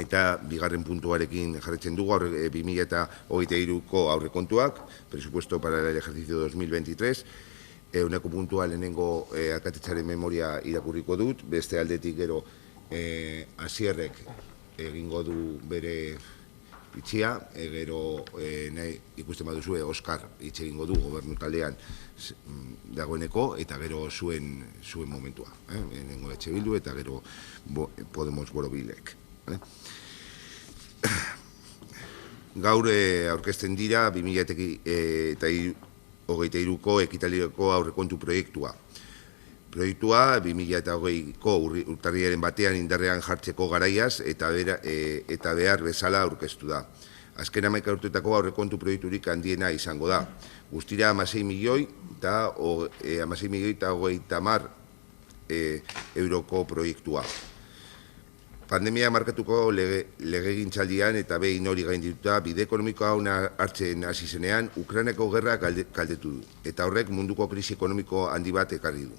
Eta bigarren puntuarekin jarretzen dugu, 2023ko aurrekontuak, presupuesto para el ejercicio 2023, euneko puntua lehenengo alkatetzaren memoria irakurriko dut, beste aldetik gero Asierrek egingo du bere itxia, gero nahi ikusten baduzue Oskar hitz egingo du gobernu taldean dagoeneko, eta gero zuen momentua. Lehenengo Etxe Bildu eta gero Podemos Borobilek. Gaur aurkezten dira 2023ko ekitaldirako aurrekontu proiektua. Proiektua 2020ko urtarrilaren batean indarrean jartzeko garaiaz eta behar bezala aurkeztu da. Azken 11 urteetako aurrekontu proiekturik handiena izango da. Guztira 16 milioi eta 30 euroko proiektua. Pandemia markatuko legegintzaldian eta behin hori gaindituta bide ekonomikoa hartzen hasi zenean, Ukrainako gerra kaltetu du, eta horrek munduko krisi ekonomiko handi bat ekarri du.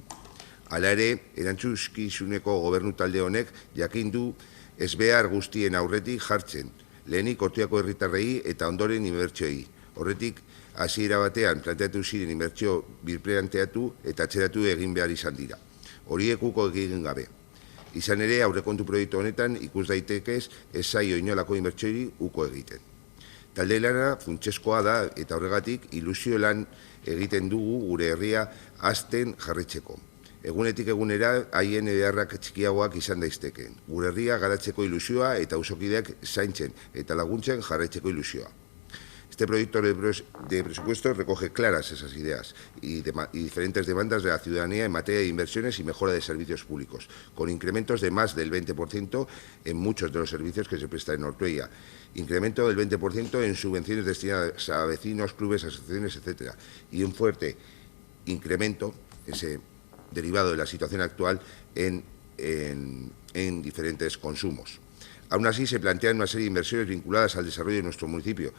Hala ere, erantzukizuneko gobernu talde honek jakin du ezbehar guztien aurretik jartzen, lehenik Ortuellako herritarrei eta ondoren inbertsioei. Horretik, hasiera batean planteatu ziren inbertsio birplanteatu eta atzeratu egin behar izan dira. Horiek uko egin gabe. Izan ere, aurrekontu proiektu honetan ikus daitekez ez zaio inolako inbertsiori uko egiten. Talde lana funtsezkoa da eta horregatik ilusio lan egiten dugu gure herria hazten jarritzeko. Egunetik egunera haien beharrak txikiagoak izan daizteken. Gure herria garatzeko ilusioa eta auzokideak zaintzen eta laguntzen jarraitzeko ilusioa. Este proyecto de presupuesto recoge claras esas ideas y diferentes demandas de la ciudadanía en materia de inversiones y mejora de servicios públicos, con incrementos de más del 20% en muchos de los servicios que se prestan en Ortuella, incremento del 20% en subvenciones destinadas a vecinos, clubes, asociaciones, etc. Y un fuerte incremento, ese derivado de la situación actual, en diferentes consumos. Aún así, se plantean una serie de inversiones vinculadas al desarrollo de nuestro municipio,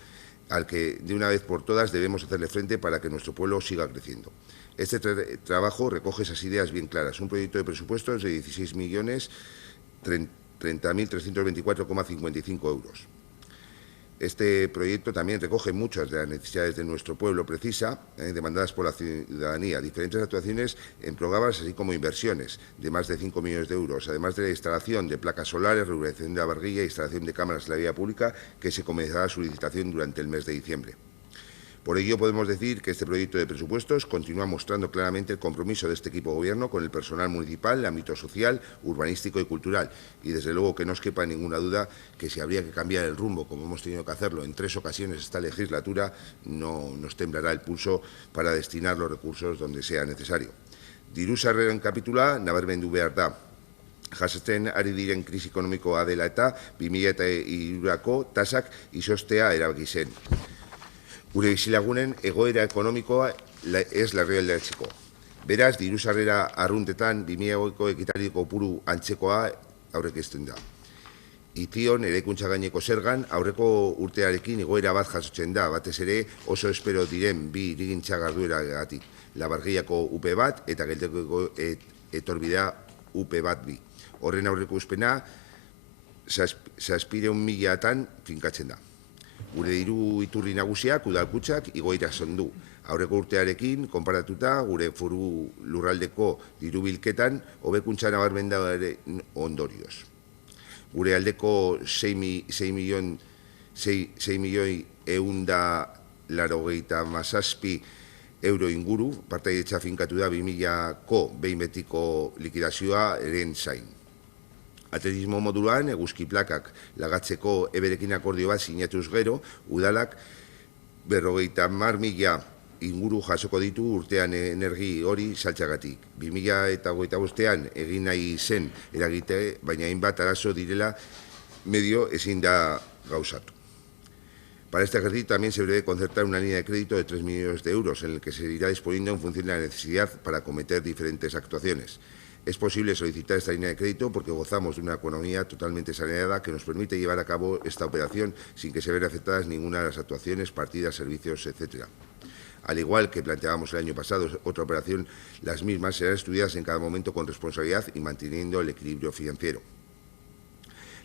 al que de una vez por todas debemos hacerle frente para que nuestro pueblo siga creciendo. Este trabajo recoge esas ideas bien claras. Un proyecto de presupuestos de 16.030.324,55 euros. Este proyecto también recoge muchas de las necesidades de nuestro pueblo precisa, demandadas por la ciudadanía, diferentes actuaciones en programas así como inversiones de más de 5 millones de euros, además de la instalación de placas solares, regulación de la barguilla e instalación de cámaras en la vía pública, que se comenzará su licitación durante el mes de diciembre. Por ello, podemos decir que este proyecto de presupuestos continúa mostrando claramente el compromiso de este equipo de gobierno con el personal municipal, el ámbito social, urbanístico y cultural. Y desde luego que no os quepa ninguna duda que si habría que cambiar el rumbo, como hemos tenido que hacerlo en 3 ocasiones esta legislatura, no nos temblará el pulso para destinar los recursos donde sea necesario. Diru sarreren kapitula nabarmendu behar da. Jasaten ari diren krisi ekonomikoa dela eta 2003ko tasak izostea erabaki zen. Gure bizilagunen egoera ekonomikoa ez larrialdatzeko. Beraz, diru sarrera arruntetan 2020ko ekitaldirako kopuru antzekoa aurrekezten da. Ition eraikuntza gaineko zergan aurreko urtearekin igoera bat jasotzen da, batez ere oso espero diren bi hirigintza jardueragatik, Labargillako UP bat eta Gelteko etorbidea UP bat bi. Horren aurreikuspena 700.000 finkatzen da. Gure diru iturri nagusiak, udalkutzak, igoera sondu. Aurreko urtearekin, konparatuta, gure foru lurraldeko diru bilketan, hobekuntza nabarmenduaren ondorioz. Gure aldeko 6.187.000 euro inguru, partaidetza finkatu da 2000ko behin betiko likidazioa eren zain. Atletismo modulan, eguzki plakak lagatzeko eberekin akordio bat sinatuz gero, udalak 50.000 inguru jasoko ditu urtean energi hori saltzagatik. 2025an egin nahi zen eragite, baina hainbat arazo direla medio ezin da gauzatu. Para este ejercicio también se debe concertar una línea de crédito de 3 millones de euros, en el que se irá disponiendo en función de la necesidad para acometer diferentes actuaciones. Es posible solicitar esta línea de crédito porque gozamos de una economía totalmente saneada que nos permite llevar a cabo esta operación sin que se vean afectadas ninguna de las actuaciones, partidas, servicios, etc. Al igual que planteábamos el año pasado otra operación, las mismas serán estudiadas en cada momento con responsabilidad y manteniendo el equilibrio financiero.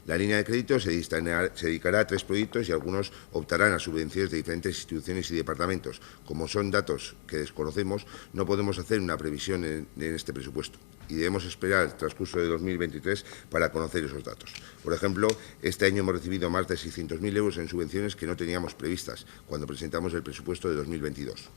La línea de crédito se dedicará a 3 proyectos y algunos optarán a subvenciones de diferentes instituciones y departamentos. Como son datos que desconocemos, no podemos hacer una previsión en este presupuesto y debemos esperar el transcurso de 2023 para conocer esos datos. Por ejemplo, este año hemos recibido más de 600.000 euros en subvenciones que no teníamos previstas cuando presentamos el presupuesto de 2022.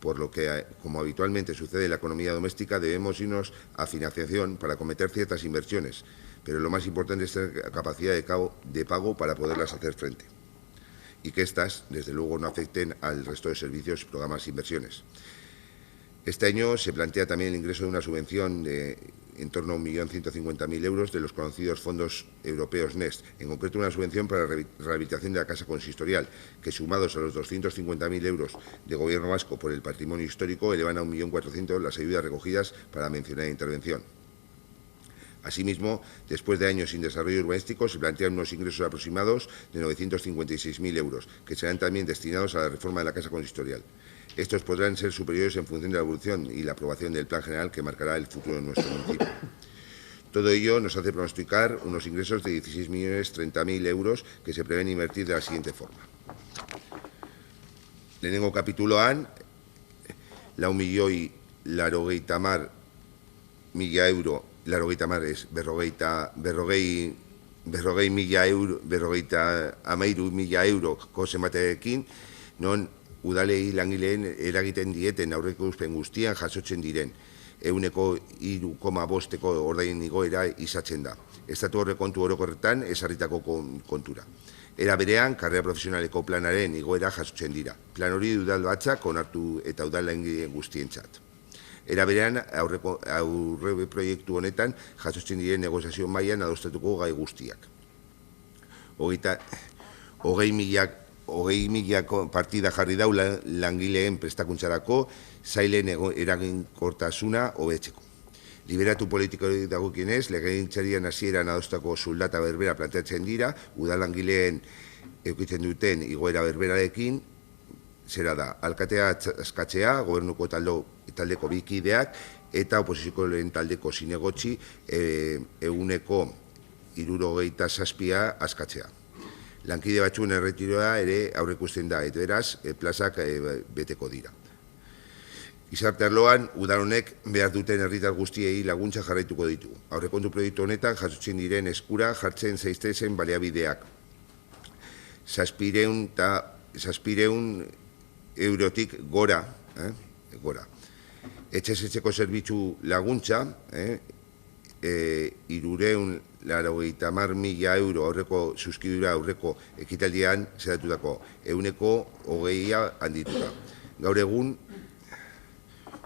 Por lo que, como habitualmente sucede en la economía doméstica, debemos irnos a financiación para acometer ciertas inversiones, pero lo más importante es tener capacidad de pago para poderlas hacer frente y que éstas, desde luego, no afecten al resto de servicios, programas e inversiones. Este año se plantea también el ingreso de una subvención de en torno a 1.150.000 euros de los conocidos fondos europeos NEST, en concreto una subvención para la rehabilitación de la casa consistorial, que sumados a los 250.000 euros de Gobierno vasco por el patrimonio histórico elevan a 1.400.000 las ayudas recogidas para la mencionada intervención. Asimismo, después de años sin desarrollo urbanístico, se plantean unos ingresos aproximados de 956.000 euros, que serán también destinados a la reforma de la casa consistorial. Estos podrán ser superiores en función de la evolución y la aprobación del Plan General que marcará el futuro de nuestro municipio. Todo ello nos hace pronosticar unos ingresos de 16.030.000 euros que se prevén invertir de la siguiente forma. Lehenengo kapituloan, 4.080.000 euro, 40.000 euroko zenbatekin, non udalei langileen eragiten dieten aurreikuspen guztian jasotzen diren, 3,5% ordain igoera izatzen da. Estatu aurrekontu orokorretan ezarritako kontura. Era berean, karrera profesionaleko planaren igoera jasotzen dira. Plan hori udal batzak onartu eta udal langileen guztientzat. Era berean, aurre proiektu honetan jasotzen diren negoziazio mailan adostatuko gai guztiak. 20.000 partida jarri dau langileen prestakuntzarako, sailen eraginkortasuna hobetzeko. Liberatu politikori dagokienez, legegintzaldian hasieran adostako soldata berbera planteatzen dira, udal langileen edukitzen duten igoera berberarekin, zera da, alkatea askatzea, gobernuko taldeko bikideak, eta oposizioko lehen taldeko zinegotzi 67% askatzea. Lankide batzuen erretiroa ere aurreikusten da, eta beraz, plazak beteko dira. Gizarte arloan, udal honek behar duten herritar guztiei laguntza jarraituko ditu. Aurrekontu proiektu honetan jasotzen diren eskura jartzen zaiztezen baliabideak. 700 eurotik gora. Etxez-etxeko zerbitzu laguntza, 380.000 euro aurreko zuzkidura aurreko ekitaldian zeratutako 20% handituta. Gaur egun,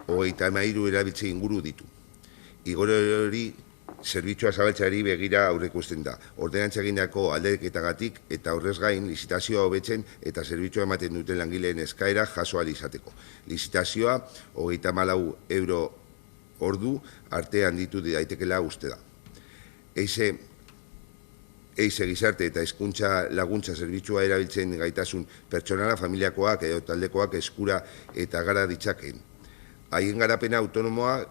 33 erabiltze inguru ditu. Igore hori zerbitzua zabaltzeari begira aurreikusten da. Ordenantza egindako aldaketagatik eta horrez gain lizitazioa hobetzen eta zerbitzua ematen duten langileen eskaera jaso ahal izateko. Lizitazioa 34 euro ordu arte handitu daitekela uste da. Eize gizarte eta hezkuntza laguntza zerbitzua erabiltzen gaitasun pertsonala, familiakoak edo taldekoak eskura eta gara ditzakeen. Haien garapena autonomoa,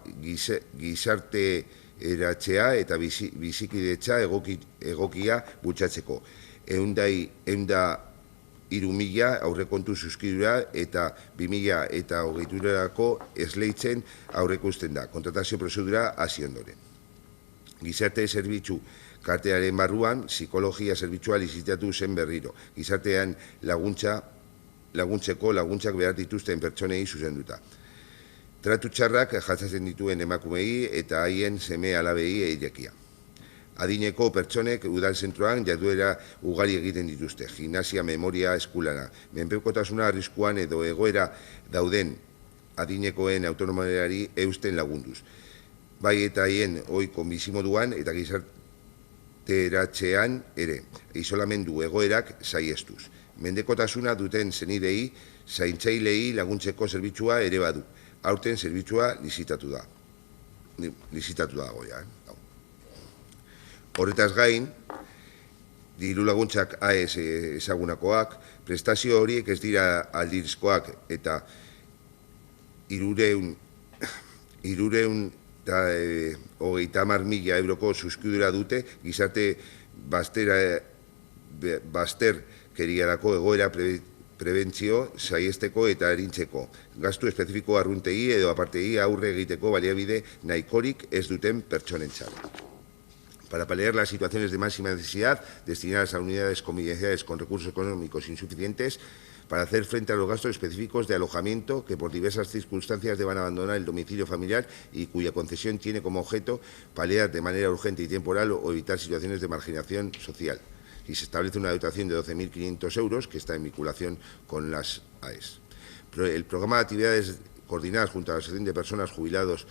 gizarte eratzea eta bizikidetza egokia bultzatzeko. 103.000 aurrekontu zuzkidura eta 2023 esleitzen aurreikusten da. Kontratazio prozedura hasi ondoren. Gizarte zerbitzu kartearen barruan, psikologia zerbitzua lizitatu zen berriro. Gizartean laguntzeko laguntzak behar dituzten pertsonei zuzenduta. Tratu txarrak jasatzen dituen emakumei eta haien seme alabei irekia. Adineko pertsonek udal zentroan jarduera ugari egiten dituzte. Gimnasia, memoria, eskulana. Menpekotasuna arriskuan edo egoera dauden adinekoen autonomiari eusten lagunduz. Bai eta haien ohiko bizimoduan eta gizarteratzean ere, isolamendu egoerak saihestuz. Mendekotasuna duten zenidei, zaintzailei laguntzeko zerbitzua ere badu. Aurten zerbitzua lizitatu dago ja. Horretaz gain, diru laguntzak AES ezagunakoak, prestazio horiek ez dira aldirizkoak eta 330.000 euroko zuzkidura dute gizarte bazterkeriarako egoera prebentzio, saiesteko eta arintzeko. Gastu espezifiko arruntegi edo apartegi aurre egiteko baliabide nahikorik ez duten pertsonentzat. Para paliar las situaciones de máxima necesidad destinadas a unidades convivenciales con recursos económicos insuficientes, para hacer frente a los gastos específicos de alojamiento que por diversas circunstancias deban abandonar el domicilio familiar y cuya concesión tiene como objeto paliar de manera urgente y temporal o evitar situaciones de marginación social. Y se establece una dotación de 12.500 euros que está en vinculación con las AES. El programa de actividades coordinadas junto a la Asociación de Personas Jubiladas,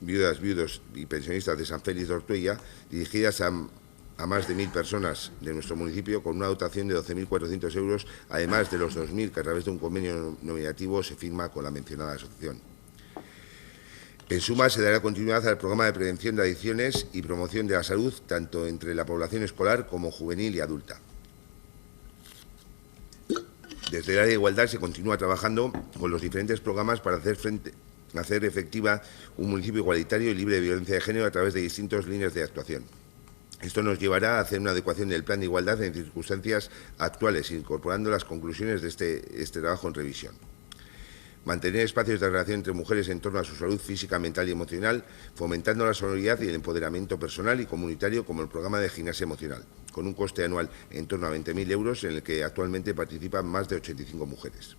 viudos y pensionistas de San Félix de Ortuella, dirigidas a más de 1.000 personas de nuestro municipio, con una dotación de 12.400 euros, además de los 2.000 que a través de un convenio nominativo se firma con la mencionada asociación. En suma, se dará continuidad al programa de prevención de adicciones y promoción de la salud, tanto entre la población escolar como juvenil y adulta. Desde el área de igualdad se continúa trabajando con los diferentes programas para hacer efectiva un municipio igualitario y libre de violencia de género a través de distintas líneas de actuación. Esto nos llevará a hacer una adecuación del plan de igualdad en circunstancias actuales, incorporando las conclusiones de este trabajo en revisión. Mantener espacios de relación entre mujeres en torno a su salud física, mental y emocional, fomentando la sororidad y el empoderamiento personal y comunitario, como el programa de gimnasia emocional, con un coste anual en torno a 20.000 euros, en el que actualmente participan más de 85 mujeres.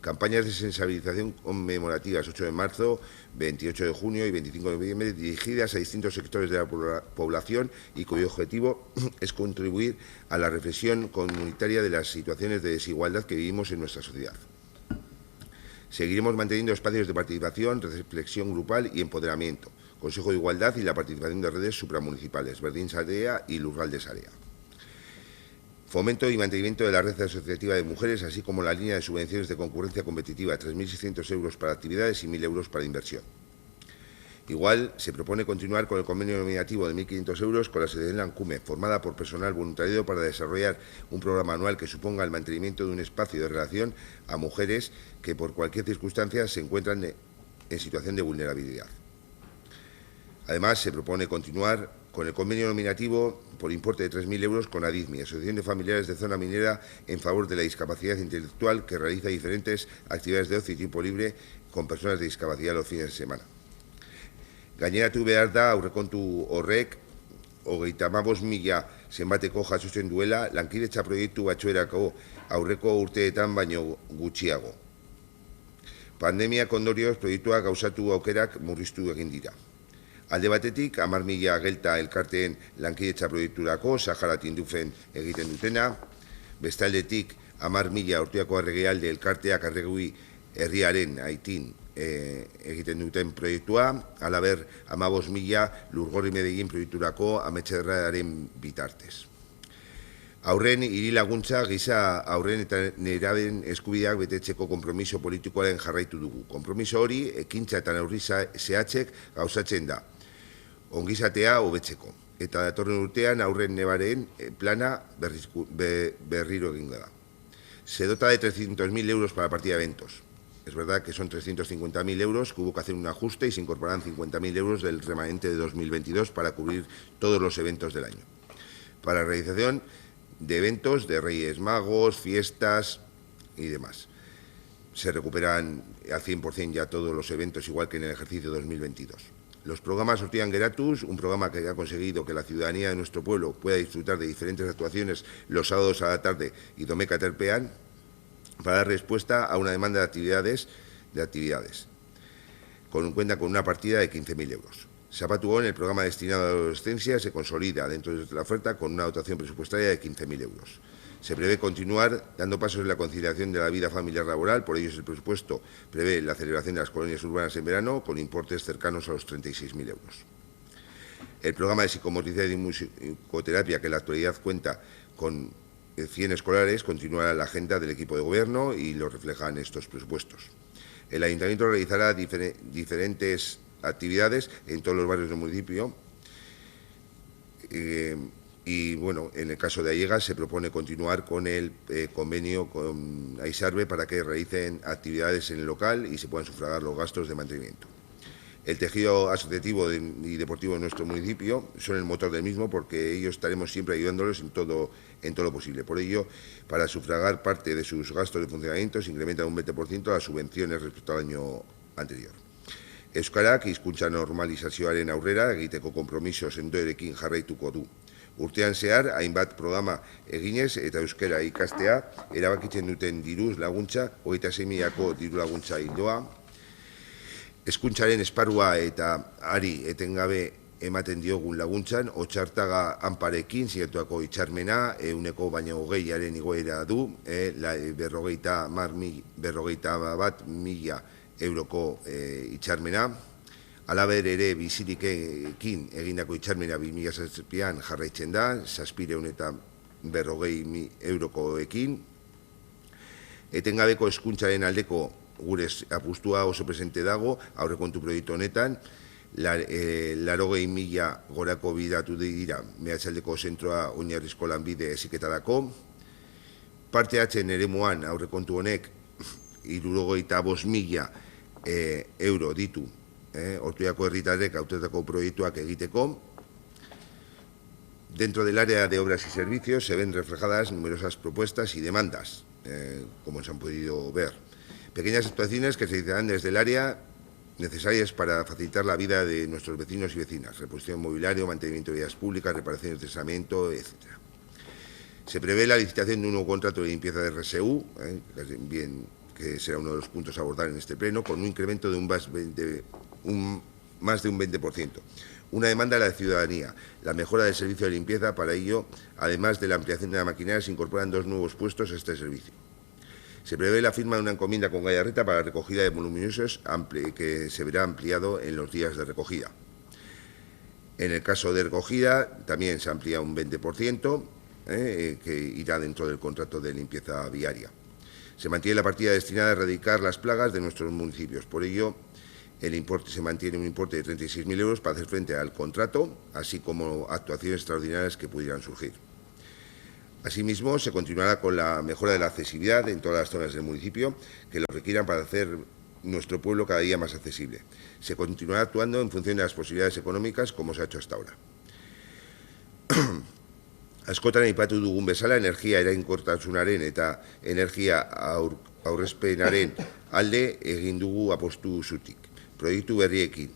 Campañas de sensibilización conmemorativas 8 de marzo, 28 de junio y 25 de noviembre, dirigidas a distintos sectores de la población y cuyo objetivo es contribuir a la reflexión comunitaria de las situaciones de desigualdad que vivimos en nuestra sociedad. Seguiremos manteniendo espacios de participación, reflexión grupal y empoderamiento, Consejo de Igualdad y la participación de redes supramunicipales, Verdín Sarea y Lurralde Sarea. Fomento y mantenimiento de la red asociativa de mujeres, así como la línea de subvenciones de concurrencia competitiva, 3.600 euros para actividades y 1.000 euros para inversión. Igual, se propone continuar con el convenio nominativo de 1.500 euros con la Asociación Lancume, formada por personal voluntario para desarrollar un programa anual que suponga el mantenimiento de un espacio de relación a mujeres que por cualquier circunstancia se encuentran en situación de vulnerabilidad. Además, se propone continuar con el convenio nominativo por importe de 3.000 euros con ADIZMI, Asociación de Familiares de Zona Minera en favor de la discapacidad intelectual, que realiza diferentes actividades de ocio y tiempo libre con personas de discapacidad los fines de semana. Gaineratu behar da aurrekontu horrek 35.000 zenbateko jasotzen duela lankidetza proiektu batzuerako aurreko urteetan baino gutxiago. Pandemiak ondorioz proiektuak gauzatu aukerak murriztu egin dira. Alde batetik, 10.000 gelta elkarteen lankidetza proiekturako Sahara Tindufen egiten dutena, bestaldetik 10.000 Ortuellako Arregealde elkarteak Arregui herriaren aitin egiten duten proiektua, alaber 15.000 Lurgorri Medellin proiekturako Ametxerraren bitartez. Aurren hirilaguntza giza aurren eta neraben eskubideak betetzeko konpromiso politikoaren jarraitu dugu. Konpromiso hori ekintza eta neurri zehatzek gauzatzen da, ongizatea hobetzeko. Eta datorren urtean aurren nebaren plana berriro egingo da. Se dota de 300.000 euros para la partida de eventos. Es verdad que son 350.000 euros, que hubo que hacer un ajuste y se incorporarán 50.000 euros del remanente de 2022 para cubrir todos los eventos del año. Para la realización de eventos de Reyes Magos, fiestas y demás. Se recuperan al 100% ya todos los eventos, igual que en el ejercicio 2022. Los programas Hortian Geratus, un programa que ha conseguido que la ciudadanía de nuestro pueblo pueda disfrutar de diferentes actuaciones los sábados a la tarde y Domeka Terpean, para dar respuesta a una demanda de actividades, cuenta con una partida de 15.000 euros. Zapatuón, el programa destinado a la adolescencia, se consolida dentro de la oferta con una dotación presupuestaria de 15.000 euros. Se prevé continuar dando pasos en la conciliación de la vida familiar laboral, por ello el presupuesto prevé la celebración de las colonias urbanas en verano con importes cercanos a los 36.000 euros. El programa de psicomotricidad y musicoterapia, que en la actualidad cuenta con 100 escolares, continuará la agenda del equipo de gobierno y lo reflejan estos presupuestos. El Ayuntamiento realizará diferentes actividades en todos los barrios del municipio y, bueno, en el caso de Allegas se propone continuar con el convenio con Aisarbe para que realicen actividades en el local y se puedan sufragar los gastos de mantenimiento. El tejido asociativo y deportivo de nuestro municipio son el motor del mismo, porque ellos estaremos siempre ayudándolos en todo lo posible. Por ello, para sufragar parte de sus gastos de funcionamiento, se incrementa un 20% las subvenciones respecto al año anterior. Euskarak hizkuntza normalizazioaren aurrera egiteko konpromiso sendoerekin jarraituko du. Urtean zehar, hainbat programa eginez eta euskara ikastea erabakitzen duten diruz laguntza, 26.000ko diru laguntza ildoa. Hezkuntzaren esparrua eta ari etengabe ematen diogun laguntzan, Otxartaga Anparekin sinatuako hitzarmena, 100 baino 20aren igoera du, berrogeita bat mila euroko hitzarmena. Halaber ere bizirikekin egindako hitzarmena 2007an jarraitzen da, 740 eurokoekin. Etengabeko hezkuntzaren aldeko gure apustua oso presente dago, aurrekontu proiektu honetan, 80.000 gorako bidatu dira mehatzaldeko zentroa oinarrizko lanbide heziketarako. Parte hartzen eremuan aurrekontu honek 75.000 euro ditu Ortuellako herritarrek hautatutako proiektuak egiteko. Dentro del área de obras y servicios se ven reflejadas numerosas propuestas y demandas, como se han podido ver. Pequeñas actuaciones que se realizarán desde el área necesarias para facilitar la vida de nuestros vecinos y vecinas, reposición mobiliario, mantenimiento de vías públicas, reparaciones de saneamiento, etc. Se prevé la licitación de un nuevo contrato de limpieza de RSU, que será uno de los puntos a abordar en este pleno, con un incremento de más de un 20%. Una demanda de la ciudadanía, la mejora del servicio de limpieza. Para ello, además de la ampliación de la maquinaria, se incorporan 2 nuevos puestos a este servicio. Se prevé la firma de una encomienda con Gallarreta para la recogida de voluminosos, que se verá ampliado en los días de recogida. En el caso de recogida, también se amplía un 20%, que irá dentro del contrato de limpieza viaria. Se mantiene la partida destinada a erradicar las plagas de nuestros municipios. Por ello, se mantiene un importe de 36.000 euros para hacer frente al contrato, así como actuaciones extraordinarias que pudieran surgir. Asimismo, se continuará con la mejora de la accesibilidad en todas las zonas del municipio que lo requieran para hacer nuestro pueblo cada día más accesible. Se continuará actuando en función de las posibilidades económicas, como se ha hecho hasta ahora. Askotan aipatu dugun bezala, energia eraginkortasunaren eta energia aurrezpenaren alde egin dugu apostu zutik. Proiektu berriekin,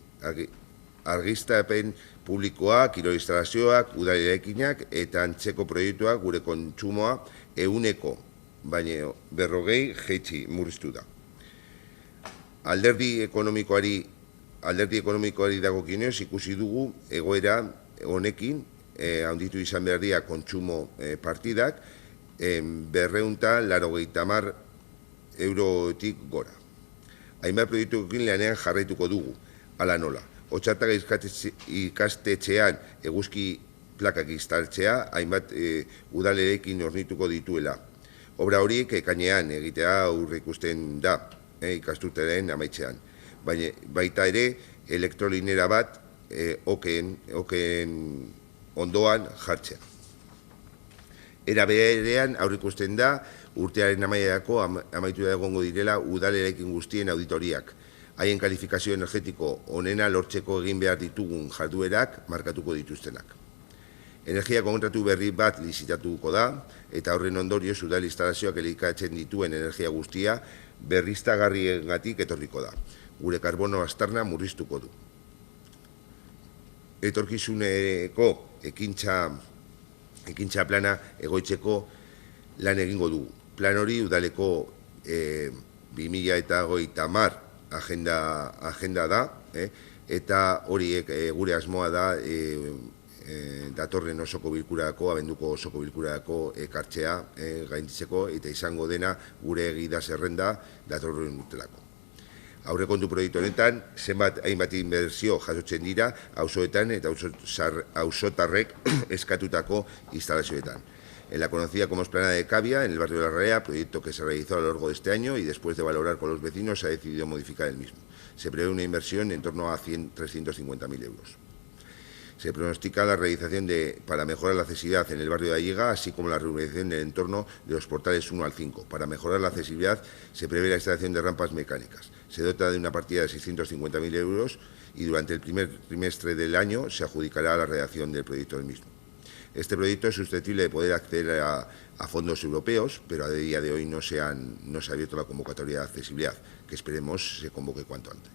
argiztapen publikoa, kirol instalazioak, udal eraikinak eta antzeko proiektuak gure kontsumoa 100 baino 40 jaitsi murriztu da. Alderdi ekonomikoari dagokionez ikusi dugu egoera honekin handitu izan behar dira kontsumo partidak 280 eurotik gora. Hainbat proiektuekin lanean jarraituko dugu, hala nola. Otxartaga ikastetxean eguzki plakak instaltzea, hainbat udalerekin hornituko dituela. Obra horiek ekainean egitea aurreikusten da, ikasturtearen amaitzean. Baita ere, elektrolinera bat okeen ondoan jartzea. Era berean aurreikusten da, urtearen amaierako amaitu egongo direla udalerekin guztien auditoriak. Haien kalifikazio energetiko onena lortzeko egin behar ditugun jarduerak markatuko dituztenak. Energia kontratu berri bat lizitatuko da, eta horren ondorioz udal instalazioak elikatzen dituen energia guztia berriztagarriengatik etorriko da. Gure karbono aztarna murriztuko du. Etorkizuneko ekintza plana egoitzeko lan egingo du. Plan hori udaleko 2030 agenda da, eta horiek gure asmoa da datorren osoko bilkurako, abenduko osoko bilkurako ekartzea gainditzeko, eta izango dena gure egida zerrenda datorren urtelako. Aurrekontu proiektu honetan, hainbat inbertsio jasotzen dira auzoetan eta auzotarrek eskatutako instalazioetan. En la conocida como Esplanada de Cavia, en el barrio de la Rarea, proyecto que se realizó a lo largo de este año y después de valorar con los vecinos se ha decidido modificar el mismo. Se prevé una inversión en torno a 350.000 euros. Se pronostica la realización para mejorar la accesibilidad en el barrio de Allega, así como la reurbanización del entorno de los portales 1 al 5. Para mejorar la accesibilidad se prevé la instalación de rampas mecánicas. Se dota de una partida de 650.000 euros y durante el primer trimestre del año se adjudicará la redacción del proyecto del mismo. Este proyecto es susceptible de poder acceder a fondos europeos, pero a día de hoy no se ha abierto la convocatoria de accesibilidad, que esperemos se convoque cuanto antes.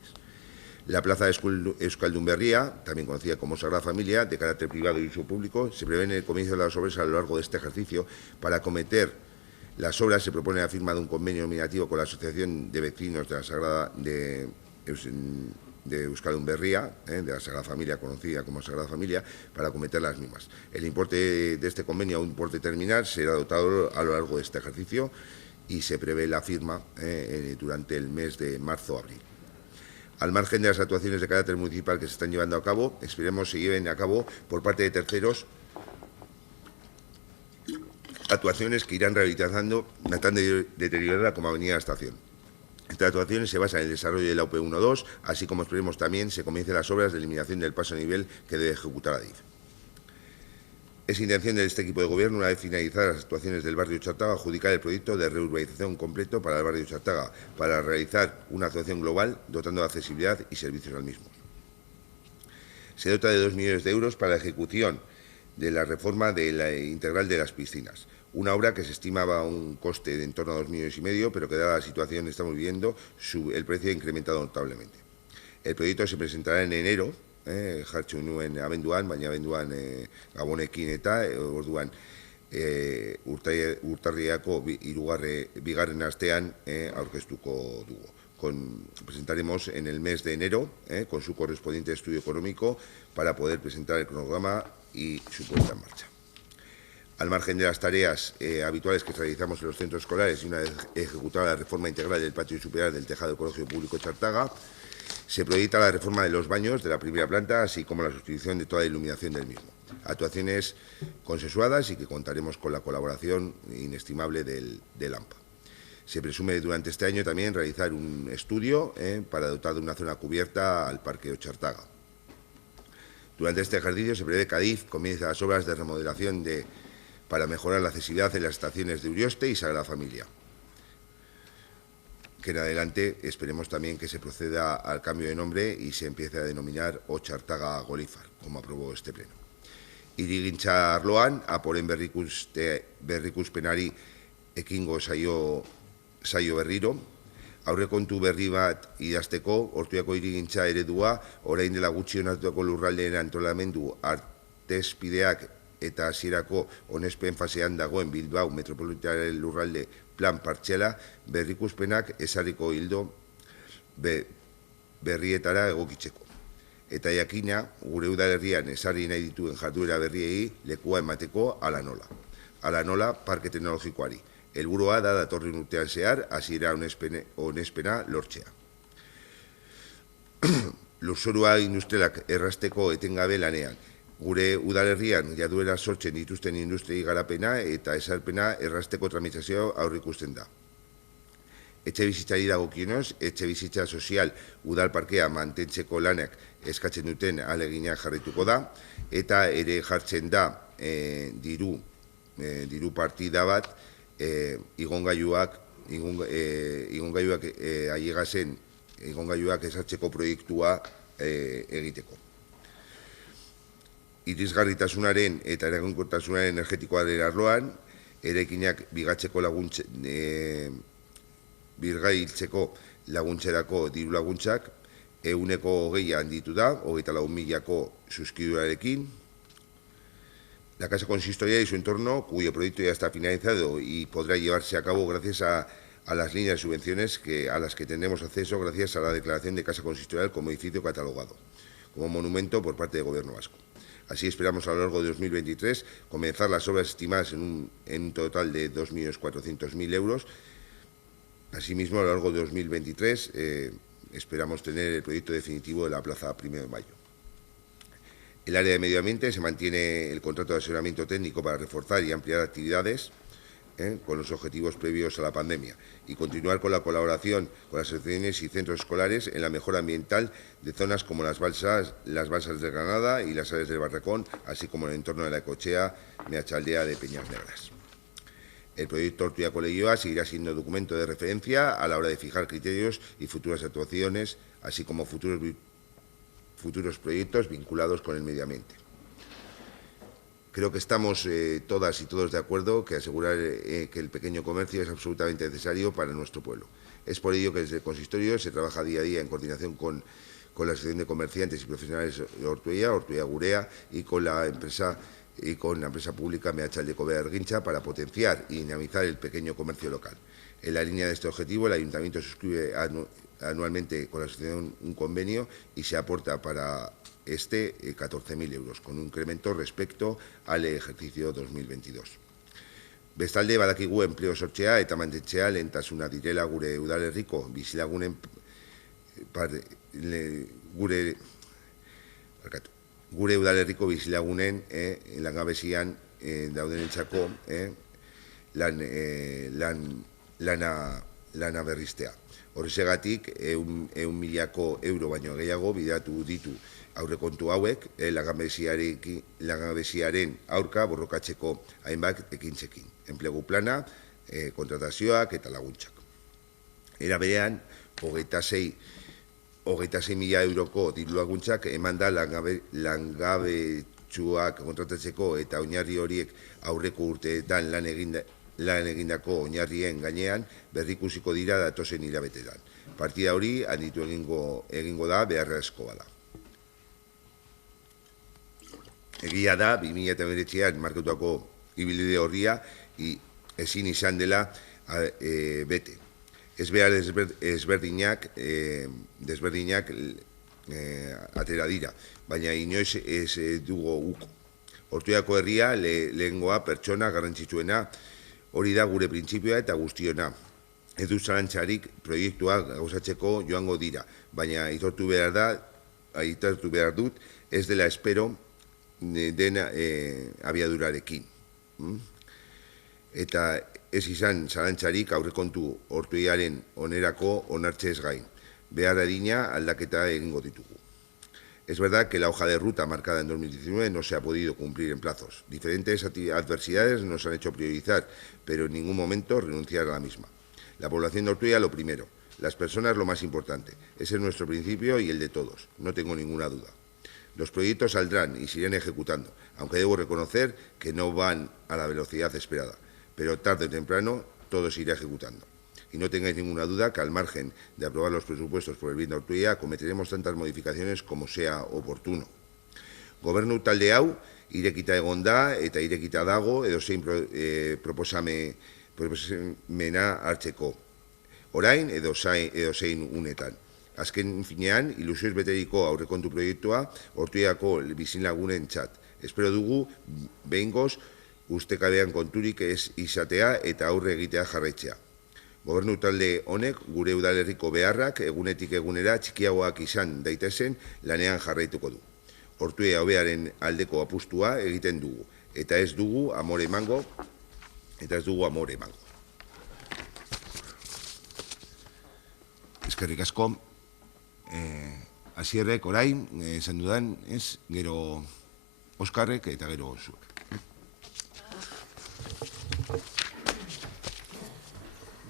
La plaza de Euskaldun Berria, también conocida como Sagrada Familia, de carácter privado y uso público, se prevé el comienzo de las obras a lo largo de este ejercicio. Para acometer las obras se propone la firma de un convenio nominativo con la Asociación de Vecinos de la Sagrada de Euskaldun Berria, de la Sagrada Familia, conocida como Sagrada Familia, para acometer las mismas. El importe de este convenio, a un importe terminal, será dotado a lo largo de este ejercicio y se prevé la firma durante el mes de marzo-abril. Al margen de las actuaciones de carácter municipal que se están llevando a cabo, esperemos se lleven a cabo por parte de terceros actuaciones que irán rehabilitando una tan deteriorada como Avenida Estación. Estas actuaciones se basan en el desarrollo de la UP1-2, así como esperemos también se comiencen las obras de eliminación del paso a nivel que debe ejecutar ADIF. Es intención de este equipo de gobierno, una vez finalizadas las actuaciones del barrio de Ochartaga, adjudicar el proyecto de reurbanización completo para el barrio de Ochartaga, para realizar una actuación global dotando de accesibilidad y servicios al mismo. Se dota de 2 millones de euros para la ejecución de la reforma integral de las piscinas, una obra que se estimaba un coste de en torno a 2,5 millones, pero que dada la situación que estamos viviendo, el precio ha incrementado notablemente. El proyecto se presentará en enero, jartxu nuen abenduan, baina abenduan gabonekin eta orduan urtarriako bigarren astean aurkeztuko dugu. Presentaremos en el mes de enero con su correspondiente estudio económico para poder presentar el cronograma y su puesta en marcha. Al margen de las tareas habituales que realizamos en los centros escolares y una vez ejecutada la reforma integral del patio superior del tejado del Colegio Público Ochartaga, se proyecta la reforma de los baños de la primera planta, así como la sustitución de toda la iluminación del mismo. Actuaciones consensuadas y que contaremos con la colaboración inestimable del AMPA. Se presume durante este año también realizar un estudio para dotar de una zona cubierta al Parque Ochartaga. Durante este ejercicio se prevé que ADIF comience las obras de remodelación para mejorar la accesibilidad en las estaciones de Urioste y Sagrada Familia. Que en adelante esperemos también que se proceda al cambio de nombre y se empiece a denominar Ochartaga Golifar, como aprobó este pleno. Hirigintza arloan, aporen berrikuspenari ekingo saio berriro, aurrekontu berri bat idazteko, Ortuako hirigintza eredua, orain dela gutxi onartutako lurraldeen antolamendu artezpideak eta hasierako onespen fasean dagoen Bilbao metropolitaren lurralde plan partziala berrikuspenak ezarriko hildo berrietara egokitzeko. Eta jakina, gure udalerrian ezarri nahi dituen jarduera berriei lekua emateko ala nola. Ala nola parke teknologikoari. Helburua da datorren urtean zehar hasiera onespena lortzea. Lurzorua industrialak errazteko etengabe lanean. Gure udalerrian jaduera sortzen dituzten industriei garapena eta ezarpena errazteko tramitazio aurreikusten da. Etxebizitzari dagokionez, etxebizitza sozial udal parkea mantentzeko lanak eskatzen duten ahaleginak jarrituko da, eta ere jartzen da diru partida bat igongailuak Allegasen igongailuak ezartzeko proiektua egiteko. Irisgarritasunaren eta eraginkortasunaren energetikoaren arloan, eraikinak birgailtzeko laguntzerako diru laguntzak, 120 handitu da, 24.000 suscripturarekin. La Casa Consistoria y su entorno, cuyo proyecto ya está finalizado y podrá llevarse a cabo gracias a las líneas de subvenciones a las que tendremos acceso gracias a la declaración de Casa Consistorial como edificio catalogado, como monumento por parte del Gobierno vasco. Así esperamos a lo largo de 2023 comenzar las obras estimadas en un total de 2.400.000 euros. Asimismo, a lo largo de 2023 esperamos tener el proyecto definitivo de la Plaza 1 de Mayo. El área de medio ambiente se mantiene el contrato de asesoramiento técnico para reforzar y ampliar actividades con los objetivos previos a la pandemia y continuar con la colaboración con las asociaciones y centros escolares en la mejora ambiental de zonas como las balsas de Granada y las áreas del Barracón, así como en el entorno de la Ecochea, Meachaldea de Peñas Negras. El proyecto Ortuella Leioa seguirá siendo documento de referencia a la hora de fijar criterios y futuras actuaciones, así como futuros proyectos vinculados con el medio ambiente. Creo que estamos todas y todos de acuerdo que asegurar que el pequeño comercio es absolutamente necesario para nuestro pueblo. Es por ello que desde el consistorio se trabaja día a día en coordinación con la Asociación de Comerciantes y Profesionales de Ortuella Gurea, y con la empresa pública Meachaldeko Bearguintza para potenciar y dinamizar el pequeño comercio local. En la línea de este objetivo, el Ayuntamiento suscribe anualmente con la asociación un convenio y se aporta para 14.000 euros, con un incremento respecto al ejercicio 2022. Bestalde, badakigu enpleo sortzea eta mantentzea lehentasuna direla gure udalerriko bizilagunen gure udalerriko bizilagunen langabezian daudenentzako lana berriztea. Horrexegatik, 1.000.000 euro baino gehiago bidatu ditu aurrekontu hauek langabeziaren aurka borrokatzeko hainbat ekintzekin. Enplegu plana, kontratazioak eta laguntzak. Era berean, 26.000 euroko diru laguntzak eman da langabetsuak kontratatzeko eta oinarri horiek aurreko urteetan lan egindako oinarrien gainean berrikusiko dira datozen hilabetetan. Partida hori handitu egingo da beharrezko bada. Egia da, 2019an markatuako ibilbide horria ezin izan dela bete. Ez behar desberdinak atera dira, baina inoiz ez dugu uko. Ortuellako herria lehengoa pertsona garrantzitsuena, hori da gure printzipioa eta guztiona. Ez du zalantzarik proiektuak gauzatzeko joango dira, baina aitortu behar dut ez dela espero den abiadurarekin. Eta ez izan zalantzarik aurrekontu Ortuellaren onerako onartzez gain. Behar adina aldaketa egingo ditugu. Es verdad que la hoja de ruta marcada en 2019 no se ha podido cumplir en plazos. Diferentes adversidades nos han hecho priorizar, pero en ningún momento renunciar a la misma. La población de Ortuella lo primero, las personas lo más importante. Ese es nuestro principio y el de todos, no tengo ninguna duda. Los proyectos saldrán y se irán ejecutando, aunque debo reconocer que no van a la velocidad esperada, pero tarde o temprano todo se irá ejecutando. Y no tengáis ninguna duda que al margen de aprobar los presupuestos por el bien de Ortuella, cometeremos tantas modificaciones como sea oportuno. Gobernu talde hau, irekita egon da eta irekita dago edozein proposamena hartzeko. Orain edozein unetan. Azken finean, ilusioz beteriko aurrekontu proiektua Ortuellako bizilagunentzat. Espero dugu behingoz ustekabean konturik ez izatea eta aurre egitea jarraitzea. Gobernu talde honek gure udalerriko beharrak egunetik egunera txikiagoak izan daitezen lanean jarraituko du. Ortuella hobearen aldeko apustua egiten dugu eta ez dugu amore emango. Eskerrik asko. Asierrek orain esan dudan, gero Oskarrek eta gero zuek.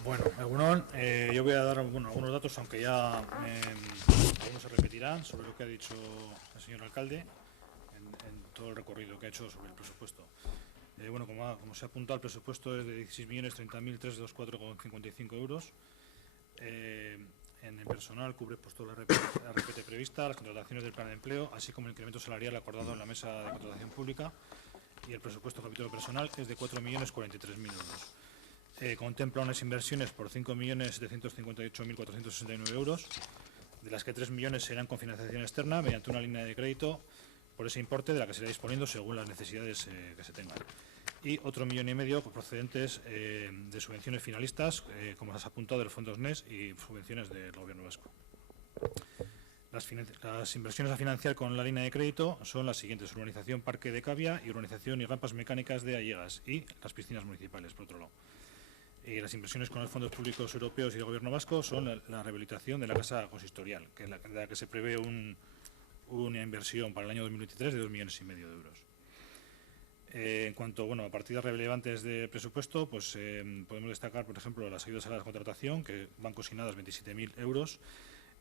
Bueno, Egunon, yo voy a dar algunos datos, aunque ya algunos se repetirán, sobre lo que ha dicho el señor alcalde en todo el recorrido que ha hecho sobre el presupuesto. Bueno, como se ha apuntado, el presupuesto es de 16.030.324,55 euros. En el personal cubre pues, toda la RPT prevista, las contrataciones del plan de empleo, así como el incremento salarial acordado en la mesa de contratación pública, y el presupuesto capítulo personal es de 4.043.000 euros. Contempla unas inversiones por 5.758.469 euros, de las que 3 millones serán con financiación externa mediante una línea de crédito por ese importe de la que se irá disponiendo según las necesidades que se tengan. Y otro 1,5 millones procedentes de subvenciones finalistas, como has apuntado, de los fondos NES y subvenciones del Gobierno vasco. Las inversiones a financiar con la línea de crédito son las siguientes: urbanización Parque de Cavia y urbanización y rampas mecánicas de Allegas y las piscinas municipales, por otro lado. Y las inversiones con los fondos públicos europeos y del Gobierno vasco son la rehabilitación de la casa consistorial, que es la que se prevé una inversión para el año 2023 de 2,5 millones de euros. En cuanto a partidas relevantes de presupuesto, pues podemos destacar, por ejemplo, las ayudas a la contratación, que van consignadas 27.000 euros.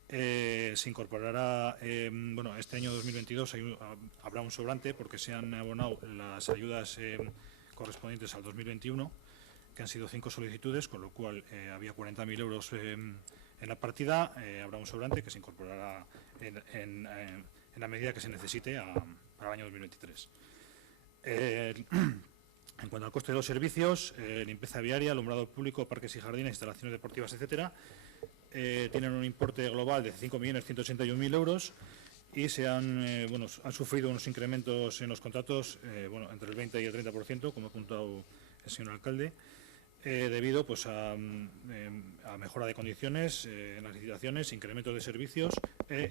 Se incorporará, este año 2022 habrá un sobrante porque se han abonado las ayudas correspondientes al 2021, que han sido 5 solicitudes, con lo cual había 40.000 euros en la partida. Habrá un sobrante que se incorporará en la medida que se necesite para el año 2023. En cuanto al coste de los servicios, limpieza viaria, alumbrado público, parques y jardines, instalaciones deportivas, etcétera, tienen un importe global de 5.181.000 euros y han sufrido unos incrementos en los contratos entre el 20 y el 30%, como ha apuntado el señor alcalde, debido a mejora de condiciones en las licitaciones, incrementos de servicios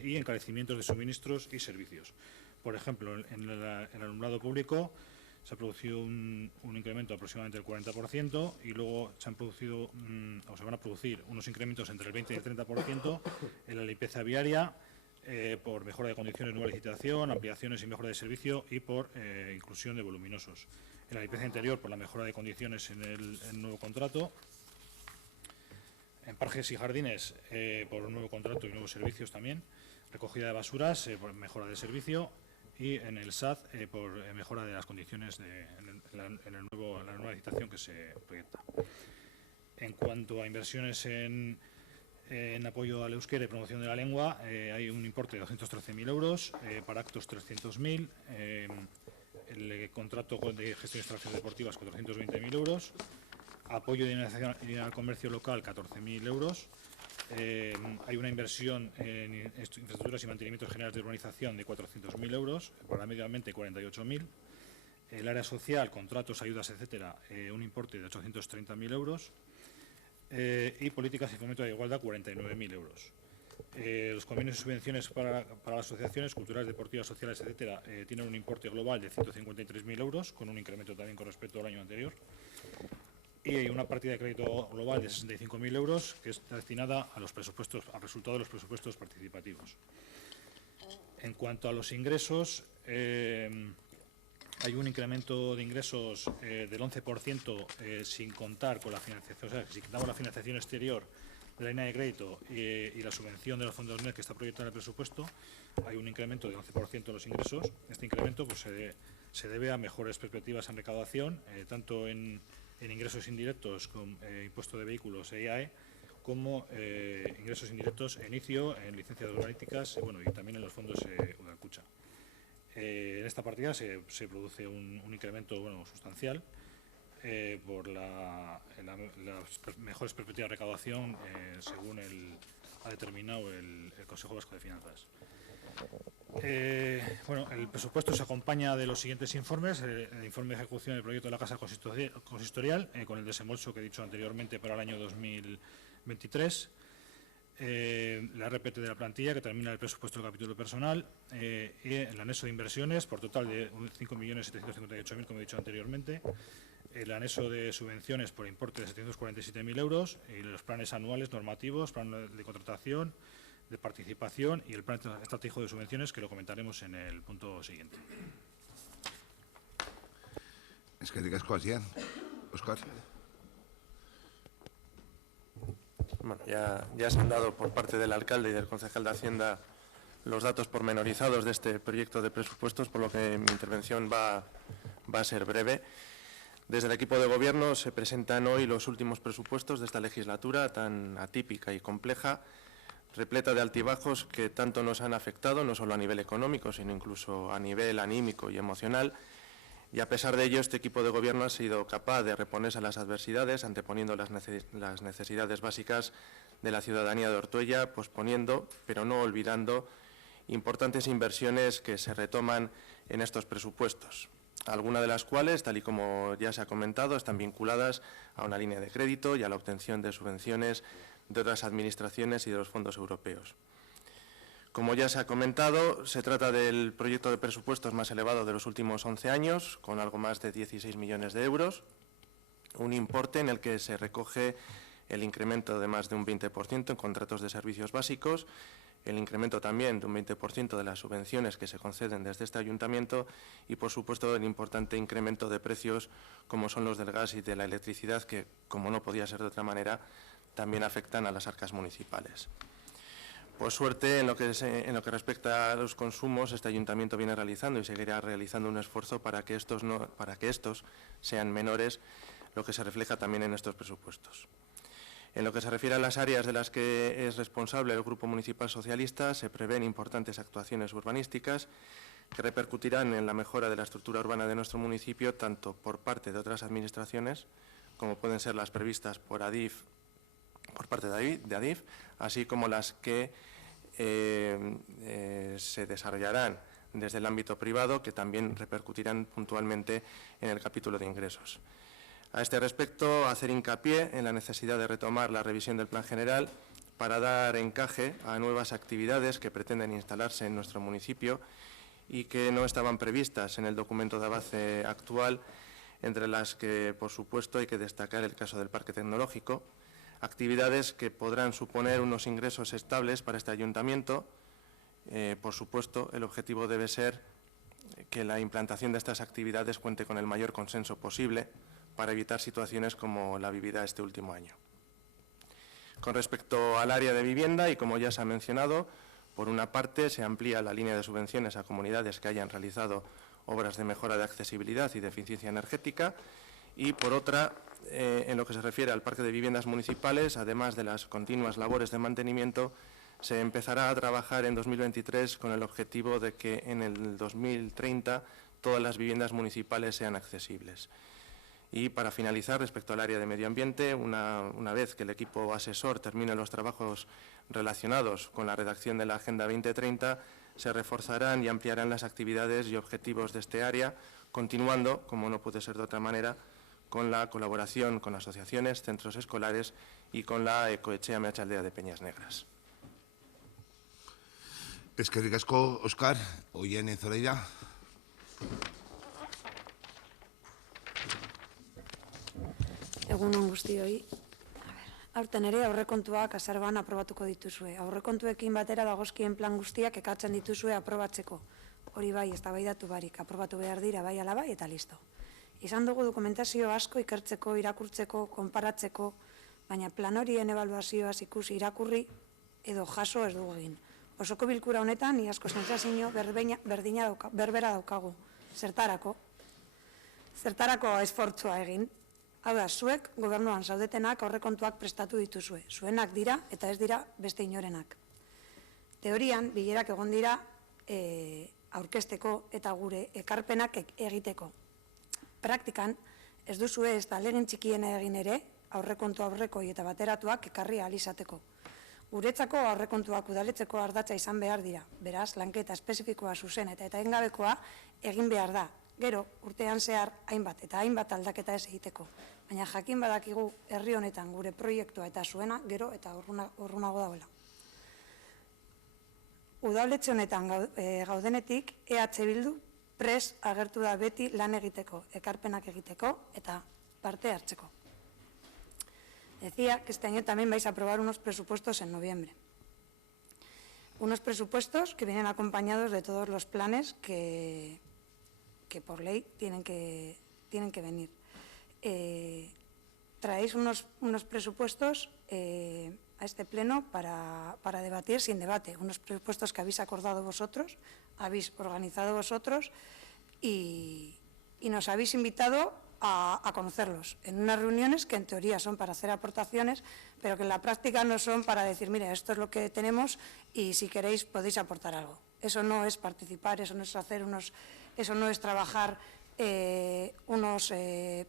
y encarecimientos de suministros y servicios. Por ejemplo, en el alumbrado público se ha producido un incremento aproximadamente del 40% y luego se van a producir unos incrementos entre el 20 y el 30% en la limpieza viaria por mejora de condiciones, nueva licitación, ampliaciones y mejora de servicio y por inclusión de voluminosos. En la limpieza interior por la mejora de condiciones en el nuevo contrato. En parques y jardines por un nuevo contrato y nuevos servicios también. Recogida de basuras por mejora de servicio. Y en el SAD por mejora de las condiciones en la nueva licitación que se proyecta. En cuanto a inversiones en apoyo al euskera y promoción de la lengua, hay un importe de 213.000 euros, para actos 300.000, el contrato de gestión de instalaciones deportivas 420.000 euros, apoyo de al comercio local 14.000 euros. Hay una inversión en infraestructuras y mantenimientos generales de urbanización de 400.000 euros, para medio ambiente 48.000. El área social, contratos, ayudas, etcétera, un importe de 830.000 euros. Y políticas y fomento de igualdad 49.000 euros. Los convenios y subvenciones para las asociaciones culturales, deportivas, sociales, etcétera, tienen un importe global de 153.000 euros, con un incremento también con respecto al año anterior. Y hay una partida de crédito global de 65.000 euros que está destinada a los presupuestos, al resultado de los presupuestos participativos. En cuanto a los ingresos, hay un incremento de ingresos del 11% sin contar con la financiación, o sea, si quitamos la financiación exterior de la línea de crédito y la subvención de los fondos NER que está proyectada en el presupuesto, hay un incremento del 11% de los ingresos. Este incremento se debe a mejores perspectivas en recaudación, tanto en ingresos indirectos con impuesto de vehículos e IAE, como ingresos indirectos en ICIO, en licencias urbanísticas y también en los fondos Udalkutxa. En esta partida se produce un incremento sustancial por las mejores perspectivas de recaudación según ha determinado el Consejo Vasco de Finanzas. El presupuesto se acompaña de los siguientes informes: el informe de ejecución del proyecto de la Casa Consistorial, con el desembolso que he dicho anteriormente para el año 2023, la RPT de la plantilla, que termina el presupuesto del capítulo personal, y el anexo de inversiones, por total de 5.758.000, como he dicho anteriormente, el anexo de subvenciones por importe de 747.000 euros, y los planes anuales normativos, plan de contratación, de participación y el plan estratégico de subvenciones, que lo comentaremos en el punto siguiente. Eskerrik asko, Asier. Óscar. Bueno, ya se han dado por parte del alcalde y del concejal de Hacienda los datos pormenorizados de este proyecto de presupuestos, por lo que mi intervención va a ser breve. Desde el equipo de gobierno se presentan hoy los últimos presupuestos de esta legislatura tan atípica y compleja, repleta de altibajos que tanto nos han afectado, no solo a nivel económico, sino incluso a nivel anímico y emocional. Y a pesar de ello, este equipo de gobierno ha sido capaz de reponerse a las adversidades, anteponiendo las necesidades básicas de la ciudadanía de Ortuella, posponiendo, pero no olvidando, importantes inversiones que se retoman en estos presupuestos. Algunas de las cuales, tal y como ya se ha comentado, están vinculadas a una línea de crédito y a la obtención de subvenciones de otras administraciones y de los fondos europeos. Como ya se ha comentado, se trata del proyecto de presupuestos más elevado de los últimos 11 años, con algo más de 16 millones de euros, un importe en el que se recoge el incremento de más de un 20% en contratos de servicios básicos, el incremento también de un 20% de las subvenciones que se conceden desde este ayuntamiento y, por supuesto, el importante incremento de precios como son los del gas y de la electricidad que, como no podía ser de otra manera, también afectan a las arcas municipales. Por suerte, en lo que respecta a los consumos, este ayuntamiento viene realizando y seguirá realizando un esfuerzo para que estos sean menores, lo que se refleja también en estos presupuestos. En lo que se refiere a las áreas de las que es responsable el Grupo Municipal Socialista, se prevén importantes actuaciones urbanísticas que repercutirán en la mejora de la estructura urbana de nuestro municipio, tanto por parte de otras administraciones, como pueden ser las previstas por ADIF, por parte de ADIF, así como las que se desarrollarán desde el ámbito privado, que también repercutirán puntualmente en el capítulo de ingresos. A este respecto, hacer hincapié en la necesidad de retomar la revisión del Plan General para dar encaje a nuevas actividades que pretenden instalarse en nuestro municipio y que no estaban previstas en el documento de avance actual, entre las que, por supuesto, hay que destacar el caso del Parque Tecnológico, actividades que podrán suponer unos ingresos estables para este ayuntamiento. Por supuesto, el objetivo debe ser que la implantación de estas actividades cuente con el mayor consenso posible para evitar situaciones como la vivida este último año. Con respecto al área de vivienda, y como ya se ha mencionado, por una parte se amplía la línea de subvenciones a comunidades que hayan realizado obras de mejora de accesibilidad y de eficiencia energética, y por otra, en lo que se refiere al parque de viviendas municipales, además de las continuas labores de mantenimiento, se empezará a trabajar en 2023 con el objetivo de que en el 2030 todas las viviendas municipales sean accesibles. Y para finalizar, respecto al área de medio ambiente, una vez que el equipo asesor termine los trabajos relacionados con la redacción de la Agenda 2030, se reforzarán y ampliarán las actividades y objetivos de este área, continuando, como no puede ser de otra manera, con la colaboración con asociaciones, centros escolares y con la Ecoetxea Meatzaldea de Peñas Negras. Eskerrik asko, Óscar. Oiane Zoraida. Egun on guztioi. Aurten ere aurrekontuak azaroan aprobatuko dituzue. Aurrekontuekin batera dagozkien plan guztiak ekartzen dituzue aprobatzeko. Hori bai, eztabaidatu barik, aprobatu behar dira bai ala bai eta listo. Izan dugu dokumentazio asko ikertzeko, irakurtzeko, konparatzeko, baina plan horien ebaluazioaz ikusi irakurri edo jaso ez dugu egin. Osoko bilkura honetan, ni asko sentsazio berbera daukagu. Zertarako? Zertarako esfortzua egin? Hau da, zuek gobernuan zaudetenak aurrekontuak prestatu dituzue. Zuenak dira eta ez dira beste inorenak. Teorian, bilerak egon dira aurkezteko eta gure ekarpenak egiteko. Praktikan, ez duzue ez da legin txikiena egin ere, aurrekontu aurrekoi eta bateratuak ekarri ahal izateko. Guretzako aurrekontuak udaletxeko ardatza izan behar dira. Beraz, lanketa espezifikoa zuzen eta etengabekoa egin behar da. Gero, urtean zehar hainbat eta hainbat aldaketa ez egiteko. Baina jakin badakigu herri honetan gure proiektua eta zuena gero eta urrunago dauela. Udaletxe honetan gaudenetik EH Bildu prest agertu da beti lan egiteko, ekarpenak egiteko eta parte hartzeko. Decía que este año también vais a aprobar unos presupuestos en noviembre. Unos presupuestos que vienen acompañados de todos los planes que por ley tienen que venir. Traéis unos presupuestos a este pleno para debatir sin debate, unos presupuestos que habéis acordado vosotros, habéis organizado vosotros y nos habéis invitado a conocerlos en unas reuniones que en teoría son para hacer aportaciones, pero que en la práctica no son para decir, mire, esto es lo que tenemos y si queréis podéis aportar algo. Eso no es participar, eso no es hacer eso no es trabajar unos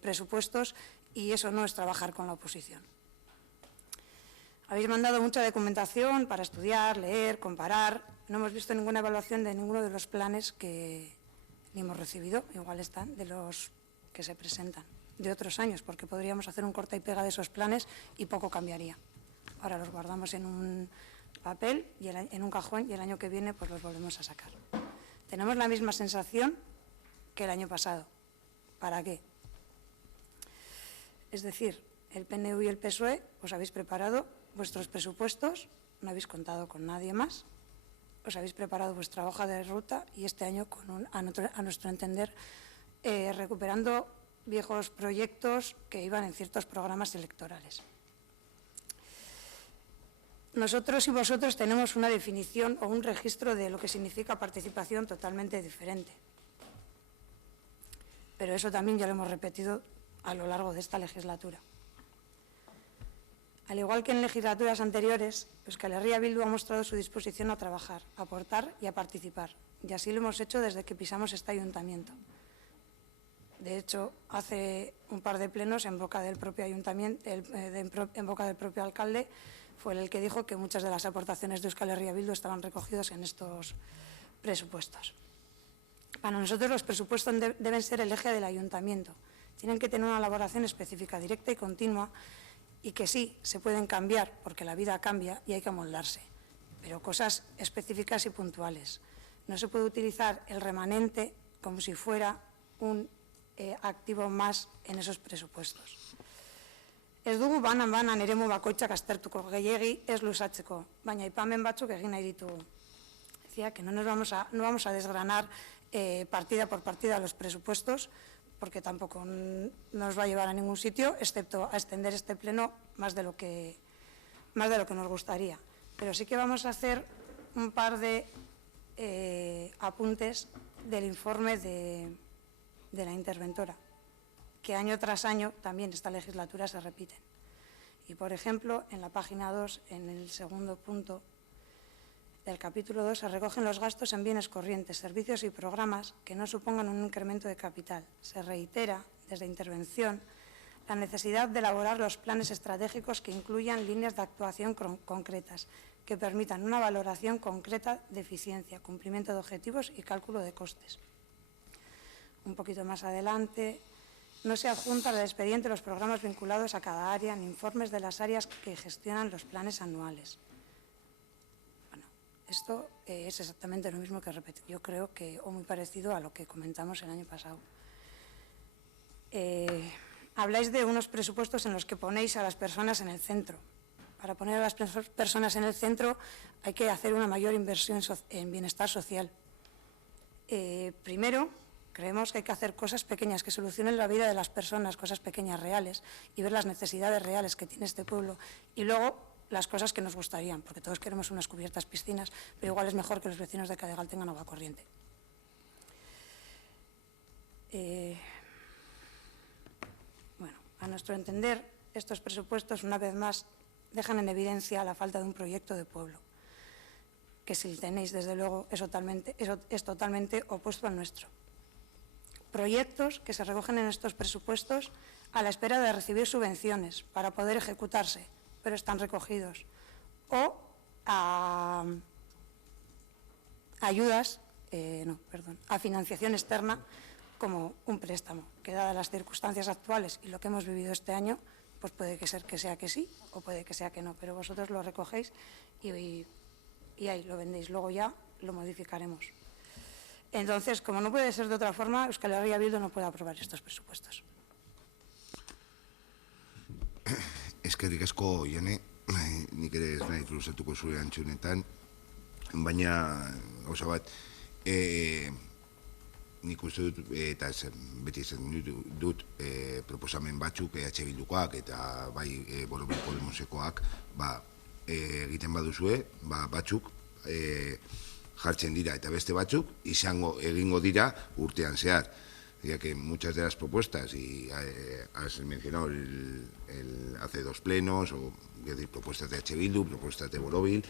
presupuestos y eso no es trabajar con la oposición. Habéis mandado mucha documentación para estudiar, leer, comparar. No hemos visto ninguna evaluación de ninguno de los planes que ni hemos recibido, igual están, de los que se presentan de otros años, porque podríamos hacer un corta y pega de esos planes y poco cambiaría. Ahora los guardamos en un papel y en un cajón y el año que viene pues los volvemos a sacar. Tenemos la misma sensación que el año pasado. ¿Para qué? Es decir, el PNV y el PSOE os habéis preparado vuestros presupuestos, no habéis contado con nadie más, os habéis preparado vuestra hoja de ruta y este año, a nuestro entender, recuperando viejos proyectos que iban en ciertos programas electorales. Nosotros y vosotros tenemos una definición o un registro de lo que significa participación totalmente diferente. Pero eso también ya lo hemos repetido a lo largo de esta legislatura. Al igual que en legislaturas anteriores, Euskal Herria Bildu ha mostrado su disposición a trabajar, a aportar y a participar. Y así lo hemos hecho desde que pisamos este ayuntamiento. De hecho, hace un par de plenos, en boca del propio ayuntamiento, en boca del propio alcalde, fue el que dijo que muchas de las aportaciones de Euskal Herria Bildu estaban recogidas en estos presupuestos. Para nosotros los presupuestos deben ser el eje del ayuntamiento. Tienen que tener una elaboración específica, directa y continua, y que sí, se pueden cambiar, porque la vida cambia y hay que amoldarse, pero cosas específicas y puntuales. No se puede utilizar el remanente como si fuera un activo más en esos presupuestos. Ez dugu banan eremu bakoitzak aztertuko, gehiegi ez luzatzeko, baina aipamen batzuk egin nahi ditugu. Decía que no vamos a desgranar partida por partida los presupuestos, porque tampoco nos va a llevar a ningún sitio, excepto a extender este pleno más de lo que nos gustaría. Pero sí que vamos a hacer un par de apuntes del informe de la interventora, que año tras año también esta legislatura se repiten. Y, por ejemplo, en la página 2, en el segundo punto del capítulo 2, se recogen los gastos en bienes corrientes, servicios y programas que no supongan un incremento de capital. Se reitera, desde intervención, la necesidad de elaborar los planes estratégicos que incluyan líneas de actuación concretas, que permitan una valoración concreta de eficiencia, cumplimiento de objetivos y cálculo de costes. Un poquito más adelante, no se adjunta al expediente los programas vinculados a cada área ni informes de las áreas que gestionan los planes anuales. Bueno, esto es exactamente lo mismo que repetí. Yo creo que, o muy parecido a lo que comentamos el año pasado. Habláis de unos presupuestos en los que ponéis a las personas en el centro. Para poner a las personas en el centro hay que hacer una mayor inversión en bienestar social. Primero, creemos que hay que hacer cosas pequeñas que solucionen la vida de las personas, cosas pequeñas reales, y ver las necesidades reales que tiene este pueblo. Y luego, las cosas que nos gustarían, porque todos queremos unas cubiertas piscinas, pero igual es mejor que los vecinos de Cadegal tengan agua corriente. Bueno, a nuestro entender, estos presupuestos, una vez más, dejan en evidencia la falta de un proyecto de pueblo, que si tenéis, desde luego, es totalmente opuesto al nuestro. Proyectos que se recogen en estos presupuestos a la espera de recibir subvenciones para poder ejecutarse, pero están recogidos. O a financiación externa como un préstamo, que dadas las circunstancias actuales y lo que hemos vivido este año, pues puede ser que sea que sí o puede que sea que no, pero vosotros lo recogéis y ahí lo vendéis, luego ya lo modificaremos. Entonces, como no puede ser de otra forma, Euskal Herria Bildu no puede aprobar estos presupuestos. Eskerrik asko, Jone, nik ere ez nahi luzatuko zure antxunetan, baina gauza bat, nik uste dut, eta beti esan dut, proposamen batzuk EH Bildukoak eta bai Borobil Podemosekoak egiten baduzue, batzuk jartzen dira eta beste batzuk egingo dira urtean zehar. Ya que muchas de las propuestas, y has mencionado hace dos plenos, o propuestas de EH Bildu, propuestas de Borobil,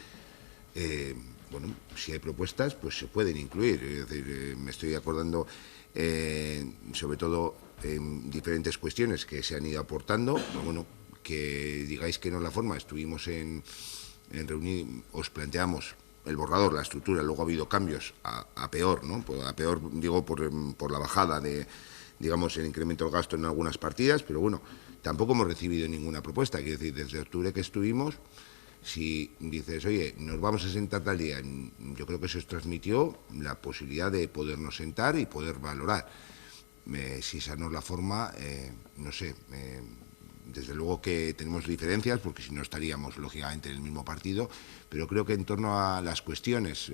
bueno, si hay propuestas, pues se pueden incluir. Es decir, me estoy acordando sobre todo en diferentes cuestiones que se han ido aportando. Pero bueno, que digáis que no es la forma. Estuvimos en reunir, os planteamos el borrador, la estructura, luego ha habido cambios a peor, ¿no? A peor, digo, por la bajada de, digamos, el incremento del gasto en algunas partidas, pero bueno, tampoco hemos recibido ninguna propuesta. Quiero decir, desde octubre que estuvimos, si dices, oye, nos vamos a sentar tal día, yo creo que se os transmitió la posibilidad de podernos sentar y poder valorar. Si esa no es la forma, no sé, desde luego que tenemos diferencias, porque si no estaríamos, lógicamente, en el mismo partido, pero creo que en torno a las cuestiones,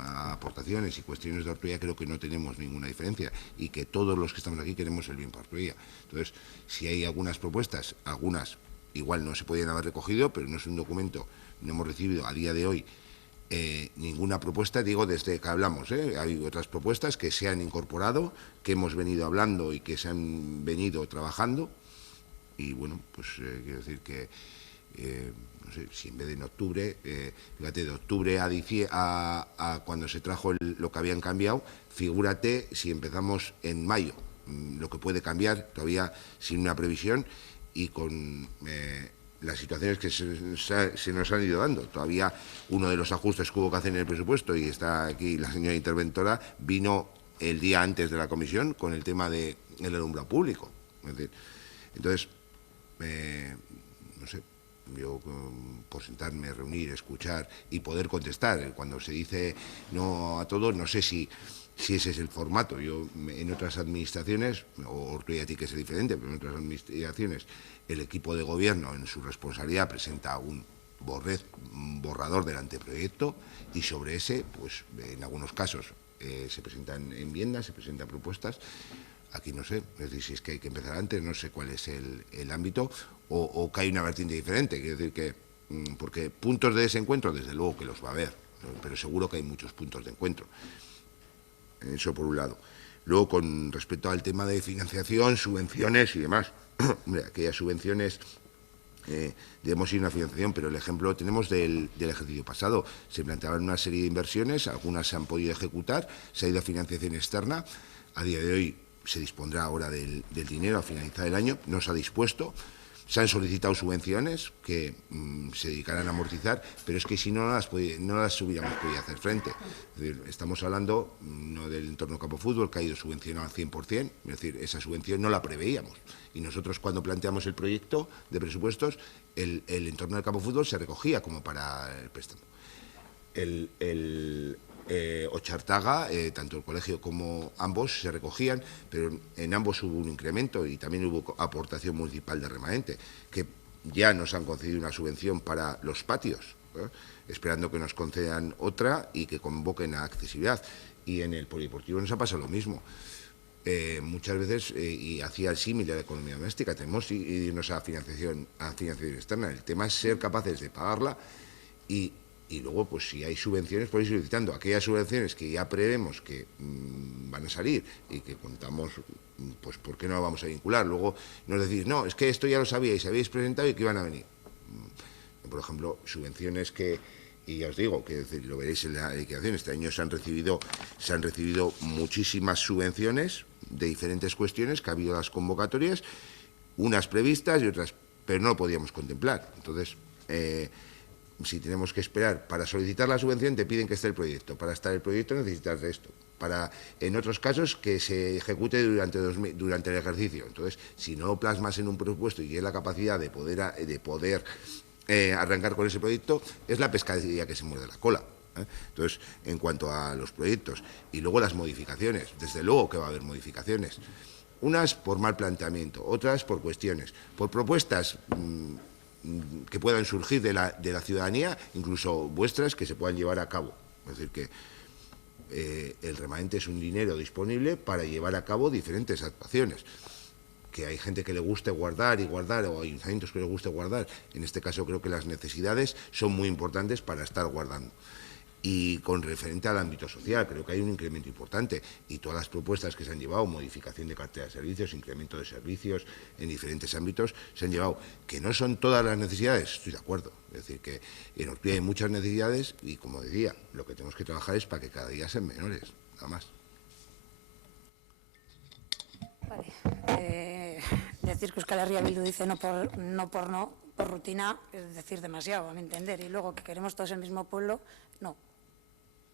a aportaciones y cuestiones de Ortuella, creo que no tenemos ninguna diferencia y que todos los que estamos aquí queremos el bien para Ortuella. Entonces, si hay algunas propuestas, algunas igual no se podían haber recogido, pero no es un documento, no hemos recibido a día de hoy ninguna propuesta, digo desde que hablamos, hay otras propuestas que se han incorporado, que hemos venido hablando y que se han venido trabajando, y bueno, pues quiero decir que no sé, si en vez de en octubre, fíjate, de octubre a cuando se trajo lo que habían cambiado, figúrate si empezamos en mayo, lo que puede cambiar todavía sin una previsión y con las situaciones que se nos han ido dando. Todavía uno de los ajustes que hubo que hacer en el presupuesto, y está aquí la señora interventora, vino el día antes de la comisión con el tema del alumbrado público. Es decir, entonces, no sé, yo por sentarme, reunir, escuchar y poder contestar, cuando se dice no a todo, no sé si ese es el formato. Yo en otras administraciones, o Ortuella sí que es diferente, pero en otras administraciones el equipo de gobierno en su responsabilidad presenta un borrador del anteproyecto y sobre ese, pues en algunos casos se presentan enmiendas, se presentan propuestas. Aquí no sé, es decir, si es que hay que empezar antes, no sé cuál es el ámbito, o que hay una vertiente diferente, quiero decir que, porque puntos de desencuentro, desde luego que los va a haber, pero seguro que hay muchos puntos de encuentro. Eso por un lado. Luego, con respecto al tema de financiación, subvenciones y demás, aquellas subvenciones, debemos ir a una financiación, pero el ejemplo lo tenemos del ejercicio pasado. Se planteaban una serie de inversiones, algunas se han podido ejecutar, se ha ido a financiación externa, a día de hoy se dispondrá ahora del dinero a finalizar el año, no se ha dispuesto, se han solicitado subvenciones que se dedicarán a amortizar, pero es que si no las hubiéramos podido hacer frente. Es decir, estamos hablando no del entorno campo fútbol, que ha ido subvencionado al 100%, es decir, esa subvención no la preveíamos. Y nosotros, cuando planteamos el proyecto de presupuestos, el entorno del campo fútbol se recogía como para el préstamo. Ochartaga, tanto el colegio como ambos se recogían, pero en ambos hubo un incremento y también hubo aportación municipal de remanente, que ya nos han concedido una subvención para los patios, esperando que nos concedan otra y que convoquen a accesibilidad. Y en el polideportivo nos ha pasado lo mismo. Muchas veces, y hacía el símil de la economía doméstica, tenemos que irnos a financiación externa. El tema es ser capaces de pagarla y luego, pues si hay subvenciones, por ir solicitando aquellas subvenciones que ya prevemos que van a salir y que contamos, pues ¿por qué no la vamos a vincular? Luego nos decís, no, es que esto ya lo sabíais, habéis presentado y que iban a venir. Por ejemplo, subvenciones que, y ya os digo, que lo veréis en la liquidación, este año se han recibido muchísimas subvenciones de diferentes cuestiones, que ha habido las convocatorias, unas previstas y otras, pero no lo podíamos contemplar. Entonces, si tenemos que esperar para solicitar la subvención, te piden que esté el proyecto. Para estar el proyecto necesitas de esto. En otros casos, que se ejecute durante el ejercicio. Entonces, si no lo plasmas en un presupuesto y tienes la capacidad de poder arrancar con ese proyecto, es la pescadilla que se muerde la cola. Entonces, en cuanto a los proyectos y luego las modificaciones, desde luego que va a haber modificaciones. Unas por mal planteamiento, otras por cuestiones, por propuestas que puedan surgir de la ciudadanía, incluso vuestras, que se puedan llevar a cabo. Es decir, que el remanente es un dinero disponible para llevar a cabo diferentes actuaciones. Que hay gente que le guste guardar y guardar, o hay ayuntamientos que le guste guardar. En este caso creo que las necesidades son muy importantes para estar guardando. Y con referente al ámbito social, creo que hay un incremento importante y todas las propuestas que se han llevado, modificación de cartera de servicios, incremento de servicios en diferentes ámbitos, se han llevado. Que no son todas las necesidades, estoy de acuerdo. Es decir, que en Ortuella hay muchas necesidades y, como decía, lo que tenemos que trabajar es para que cada día sean menores, nada más. Vale. Decir que Euskal Herria Bildu dice no, por rutina, es decir demasiado, a mi entender. Y luego que queremos todos el mismo pueblo, no.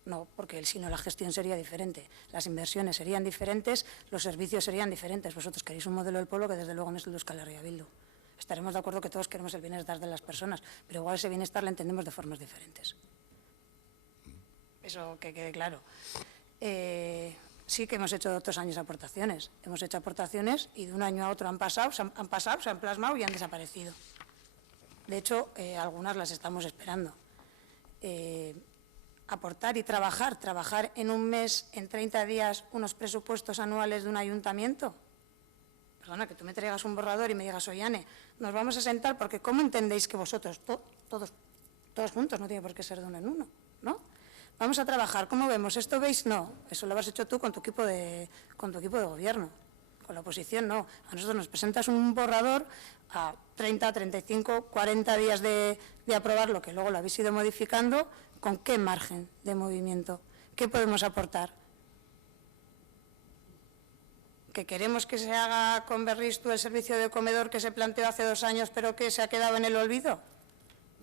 No, porque si no la gestión sería diferente, las inversiones serían diferentes, los servicios serían diferentes. Vosotros queréis un modelo del pueblo que desde luego no es el de Euskal Herria Bildu. Estaremos de acuerdo que todos queremos el bienestar de las personas, pero igual ese bienestar lo entendemos de formas diferentes. Eso que quede claro. Sí que hemos hecho otros años aportaciones. Hemos hecho aportaciones y de un año a otro han pasado, se han plasmado y han desaparecido. De hecho, algunas las estamos esperando. Aportar y trabajar en un mes, en 30 días, unos presupuestos anuales de un ayuntamiento. Perdona, que tú me traigas un borrador y me digas, oye, Ane, nos vamos a sentar porque ¿cómo entendéis que vosotros, todos juntos, no tiene por qué ser de uno en uno, ¿no? Vamos a trabajar, ¿cómo vemos? ¿Esto veis? No, eso lo has hecho tú con tu equipo de gobierno. Con la oposición no. A nosotros nos presentas un borrador a 30, 35, 40 días de aprobar lo que luego lo habéis ido modificando. ¿Con qué margen de movimiento? ¿Qué podemos aportar? ¿Que queremos que se haga con Berriztu el servicio de comedor que se planteó hace 2 años pero que se ha quedado en el olvido?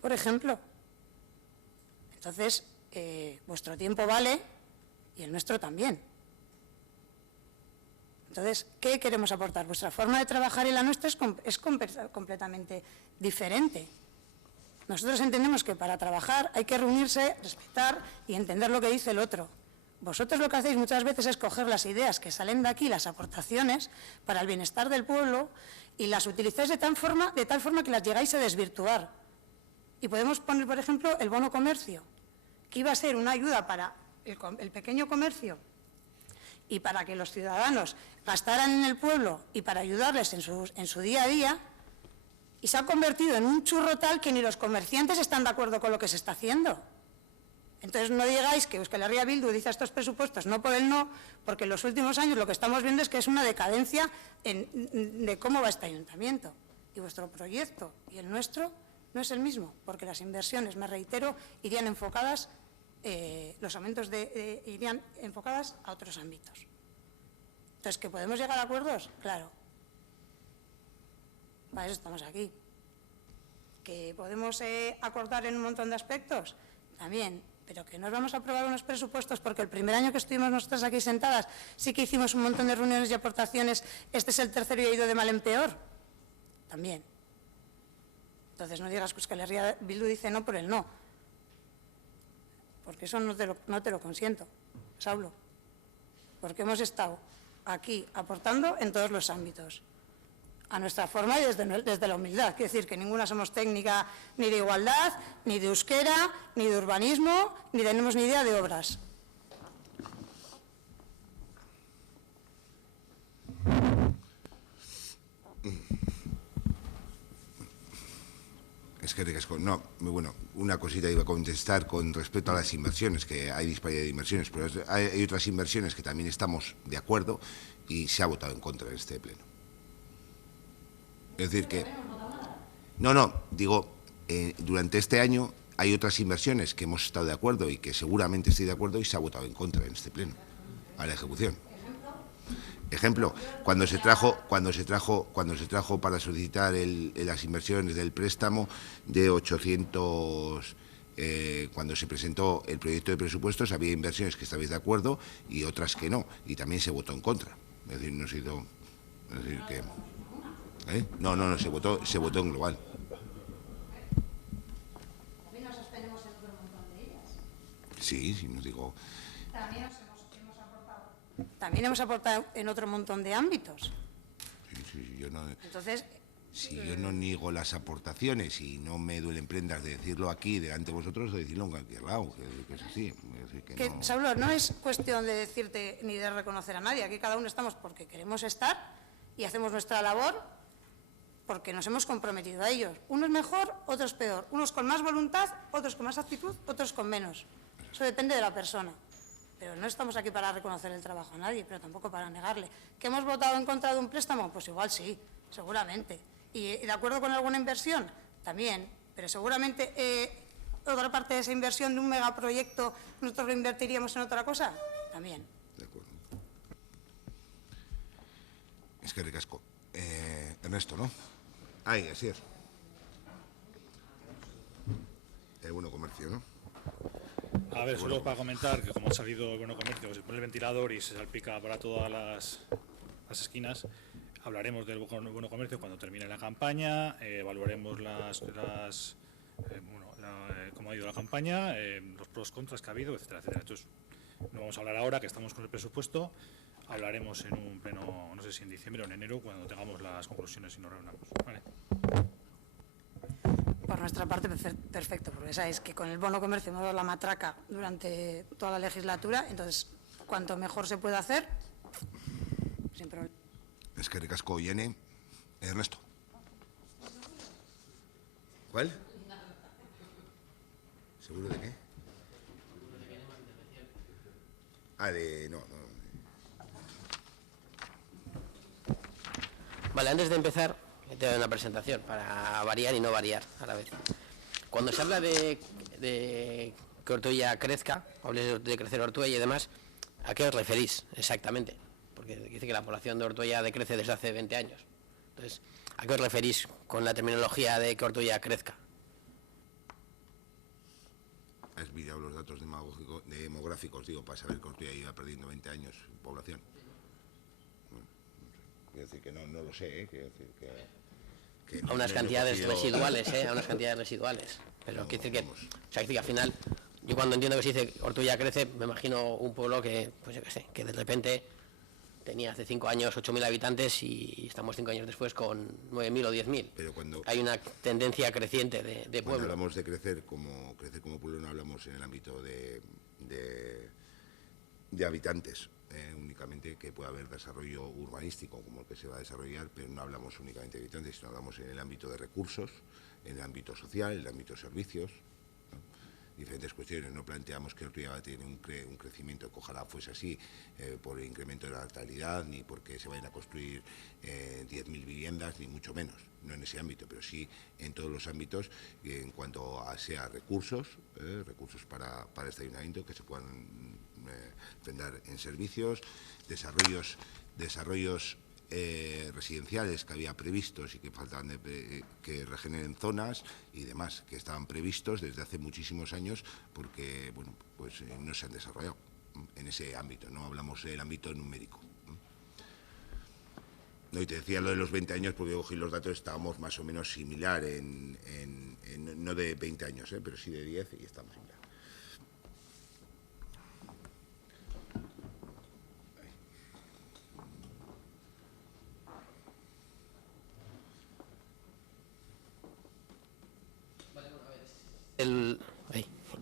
Por ejemplo. Entonces, vuestro tiempo vale y el nuestro también. Entonces, ¿qué queremos aportar? Vuestra forma de trabajar y la nuestra es completamente diferente. Nosotros entendemos que para trabajar hay que reunirse, respetar y entender lo que dice el otro. Vosotros lo que hacéis muchas veces es coger las ideas que salen de aquí, las aportaciones, para el bienestar del pueblo, y las utilizáis de tal forma que las llegáis a desvirtuar. Y podemos poner, por ejemplo, el bono comercio, que iba a ser una ayuda para el pequeño comercio y para que los ciudadanos gastaran en el pueblo y para ayudarles en su día a día, y se ha convertido en un churro tal que ni los comerciantes están de acuerdo con lo que se está haciendo. Entonces no digáis que Euskal Herria Bildu dice estos presupuestos no por el no, porque en los últimos años lo que estamos viendo es que es una decadencia de cómo va este ayuntamiento. Y vuestro proyecto y el nuestro no es el mismo, porque las inversiones, me reitero, irían enfocadas, los aumentos irían enfocadas a otros ámbitos. Entonces, ¿que podemos llegar a acuerdos? Claro. Para eso estamos aquí. ¿Que podemos acordar en un montón de aspectos? También. Pero que nos vamos a aprobar unos presupuestos porque el primer año que estuvimos nosotras aquí sentadas sí que hicimos un montón de reuniones y aportaciones. Este es el tercero y ha ido de mal en peor. También. Entonces no digas que Euskal Herria Bildu dice no por el no. Porque eso no te lo consiento, Saulo. Porque hemos estado aquí aportando en todos los ámbitos. A nuestra forma y desde la humildad. Quiero decir que ninguna somos técnica ni de igualdad, ni de euskera, ni de urbanismo, ni tenemos ni idea de obras. Es que no, bueno, una cosita iba a contestar con respecto a las inversiones, que hay disparidad de inversiones, pero hay otras inversiones que también estamos de acuerdo y se ha votado en contra en este pleno. Es decir que... No, digo, durante este año hay otras inversiones que hemos estado de acuerdo y que seguramente estoy de acuerdo y se ha votado en contra en este pleno, a la ejecución. Ejemplo, cuando se trajo para solicitar las inversiones del préstamo de 800, cuando se presentó el proyecto de presupuestos, había inversiones que estabais de acuerdo y otras que no, y también se votó en contra. Es decir, no ha sido... Es decir, que... No, se votó en global. También nos abstenemos en otro montón de ellas. Sí, no digo... También hemos aportado en otro montón de ámbitos. Sí, yo no... Entonces... Si yo no niego las aportaciones y no me duelen prendas de decirlo aquí delante de vosotros, de decirlo en cualquier lado, que es así. Es decir, que no... Saulo, no es cuestión de decirte ni de reconocer a nadie. Aquí cada uno estamos porque queremos estar y hacemos nuestra labor porque nos hemos comprometido a ellos. Unos mejor, otros peor. Unos con más voluntad, otros con más actitud, otros con menos. Eso depende de la persona. Pero no estamos aquí para reconocer el trabajo a nadie, pero tampoco para negarle. ¿Que hemos votado en contra de un préstamo? Pues igual sí, seguramente. ¿Y de acuerdo con alguna inversión? También. Pero seguramente otra parte de esa inversión de un megaproyecto nosotros lo invertiríamos en otra cosa. También. De acuerdo. Es que ricasco. Ernesto, ¿no? Ahí, así es. Bueno, comercio, ¿no? A ver, solo para comentar que como ha salido el bono comercio, se pone el ventilador y se salpica para todas las esquinas. Hablaremos del bono comercio cuando termine la campaña, evaluaremos cómo ha ido la campaña, los pros, contras que ha habido, etcétera, etcétera. Entonces, No vamos a hablar ahora, que estamos con el presupuesto. Hablaremos en un pleno, no sé si en diciembre o en enero, cuando tengamos las conclusiones y nos reunamos. ¿Vale? Por nuestra parte, perfecto, porque sabéis que con el bono comercio hemos dado la matraca durante toda la legislatura, entonces, cuanto mejor se pueda hacer, sin problema. Es que ricasco, Yene. Ernesto. ¿Cuál? ¿Seguro de qué? Ah, de... no. Vale, antes de empezar, te doy una presentación para variar y no variar a la vez. Cuando se habla de que Ortuella crezca, hables de crecer Ortuella y demás, ¿a qué os referís exactamente? Porque dice que la población de Ortuella decrece desde hace 20 años. Entonces, ¿a qué os referís con la terminología de que Ortuella crezca? Has mirado los datos demográficos, digo, para saber que Ortuella iba perdiendo 20 años en población. Quiero decir que no lo sé, quiero decir que A unas cantidades residuales, a unas cantidades residuales. Pero No, quiere decir que, vamos. o sea, quiere decir que al final, yo cuando entiendo que se dice Ortuella crece, me imagino un pueblo que, pues yo qué sé, que de repente tenía hace 5 años 8.000 habitantes y estamos 5 años después con 9.000 o 10.000. Pero cuando Hay una tendencia creciente de Cuando pueblo. hablamos de crecer como pueblo, no hablamos en el ámbito de habitantes, únicamente, que pueda haber desarrollo urbanístico como el que se va a desarrollar, pero no hablamos únicamente de habitantes, sino hablamos en el ámbito de recursos, en el ámbito social, en el ámbito de servicios, ¿no? Diferentes cuestiones. No planteamos que Ortuella tiene un crecimiento, que ojalá fuese así, por el incremento de la natalidad, ni porque se vayan a construir 10.000 viviendas, ni mucho menos, no en ese ámbito, pero sí en todos los ámbitos, en cuanto a sea recursos para este ayuntamiento, que se puedan vender en servicios, desarrollos residenciales que había previstos y que faltaban que regeneren zonas y demás, que estaban previstos desde hace muchísimos años, porque bueno, pues no se han desarrollado en ese ámbito. No hablamos del ámbito numérico. No, y te decía lo de los 20 años porque cogí los datos, estábamos más o menos similar no de 20 años, pero sí de 10, y estamos similar.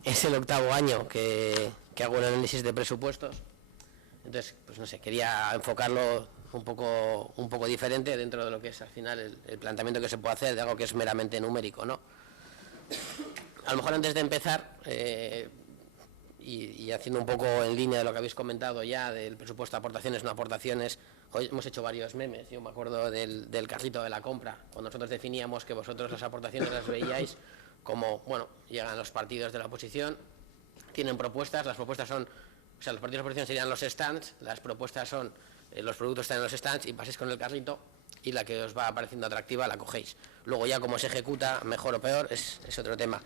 Es el 8º año que hago un análisis de presupuestos. Entonces, pues no sé, quería enfocarlo un poco diferente dentro de lo que es al final el planteamiento que se puede hacer de algo que es meramente numérico, ¿no? A lo mejor antes de empezar, y haciendo un poco en línea de lo que habéis comentado ya, del presupuesto de aportaciones, no aportaciones, hoy hemos hecho varios memes. Yo me acuerdo del carrito de la compra, cuando nosotros definíamos que vosotros las aportaciones las veíais como, bueno, llegan los partidos de la oposición, tienen propuestas, las propuestas son, o sea, los partidos de oposición serían los stands, las propuestas son, los productos están en los stands y paséis con el carrito y la que os va pareciendo atractiva la cogéis. Luego ya cómo se ejecuta, mejor o peor, es otro tema.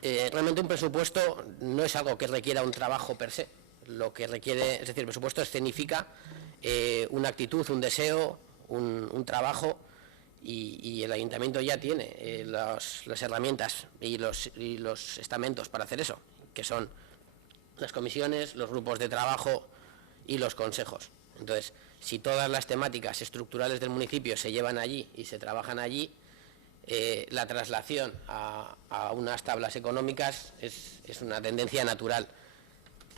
Realmente un presupuesto no es algo que requiera un trabajo per se, lo que requiere, es decir, el presupuesto escenifica una actitud, un deseo, un trabajo, y el ayuntamiento ya tiene las herramientas y los estamentos para hacer eso, que son las comisiones, los grupos de trabajo y los consejos. Entonces, si todas las temáticas estructurales del municipio se llevan allí y se trabajan allí, la traslación a unas tablas económicas es una tendencia natural.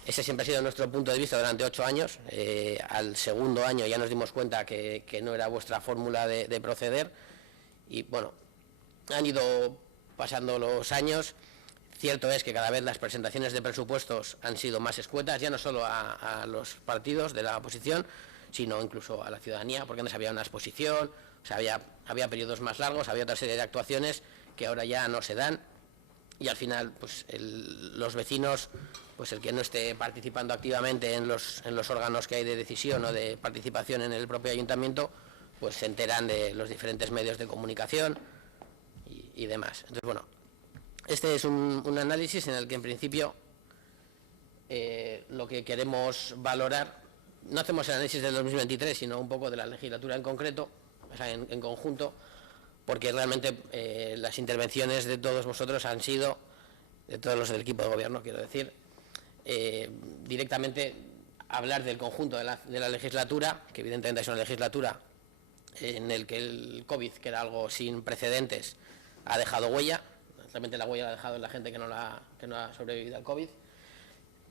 Ese siempre ha sido nuestro punto de vista durante 8 años. Al segundo año ya nos dimos cuenta que no era vuestra fórmula de proceder, y bueno, han ido pasando los años. Cierto es que cada vez las presentaciones de presupuestos han sido más escuetas, ya no solo a los partidos de la oposición, sino incluso a la ciudadanía, porque antes había una exposición, o sea, había periodos más largos, había otra serie de actuaciones que ahora ya no se dan, y al final pues los vecinos, pues el que no esté participando activamente en los órganos que hay de decisión o de participación en el propio ayuntamiento, pues se enteran de los diferentes medios de comunicación y demás. Entonces, bueno, este es un análisis en el que en principio lo que queremos valorar, no hacemos el análisis del 2023, sino un poco de la legislatura en concreto, o sea, en conjunto, porque realmente las intervenciones de todos vosotros han sido, de todos los del equipo de gobierno, quiero decir, directamente hablar del conjunto de la legislatura, que evidentemente es una legislatura en el que el COVID, que era algo sin precedentes, ha dejado huella. Realmente la huella la ha dejado en la gente que no ha sobrevivido al COVID.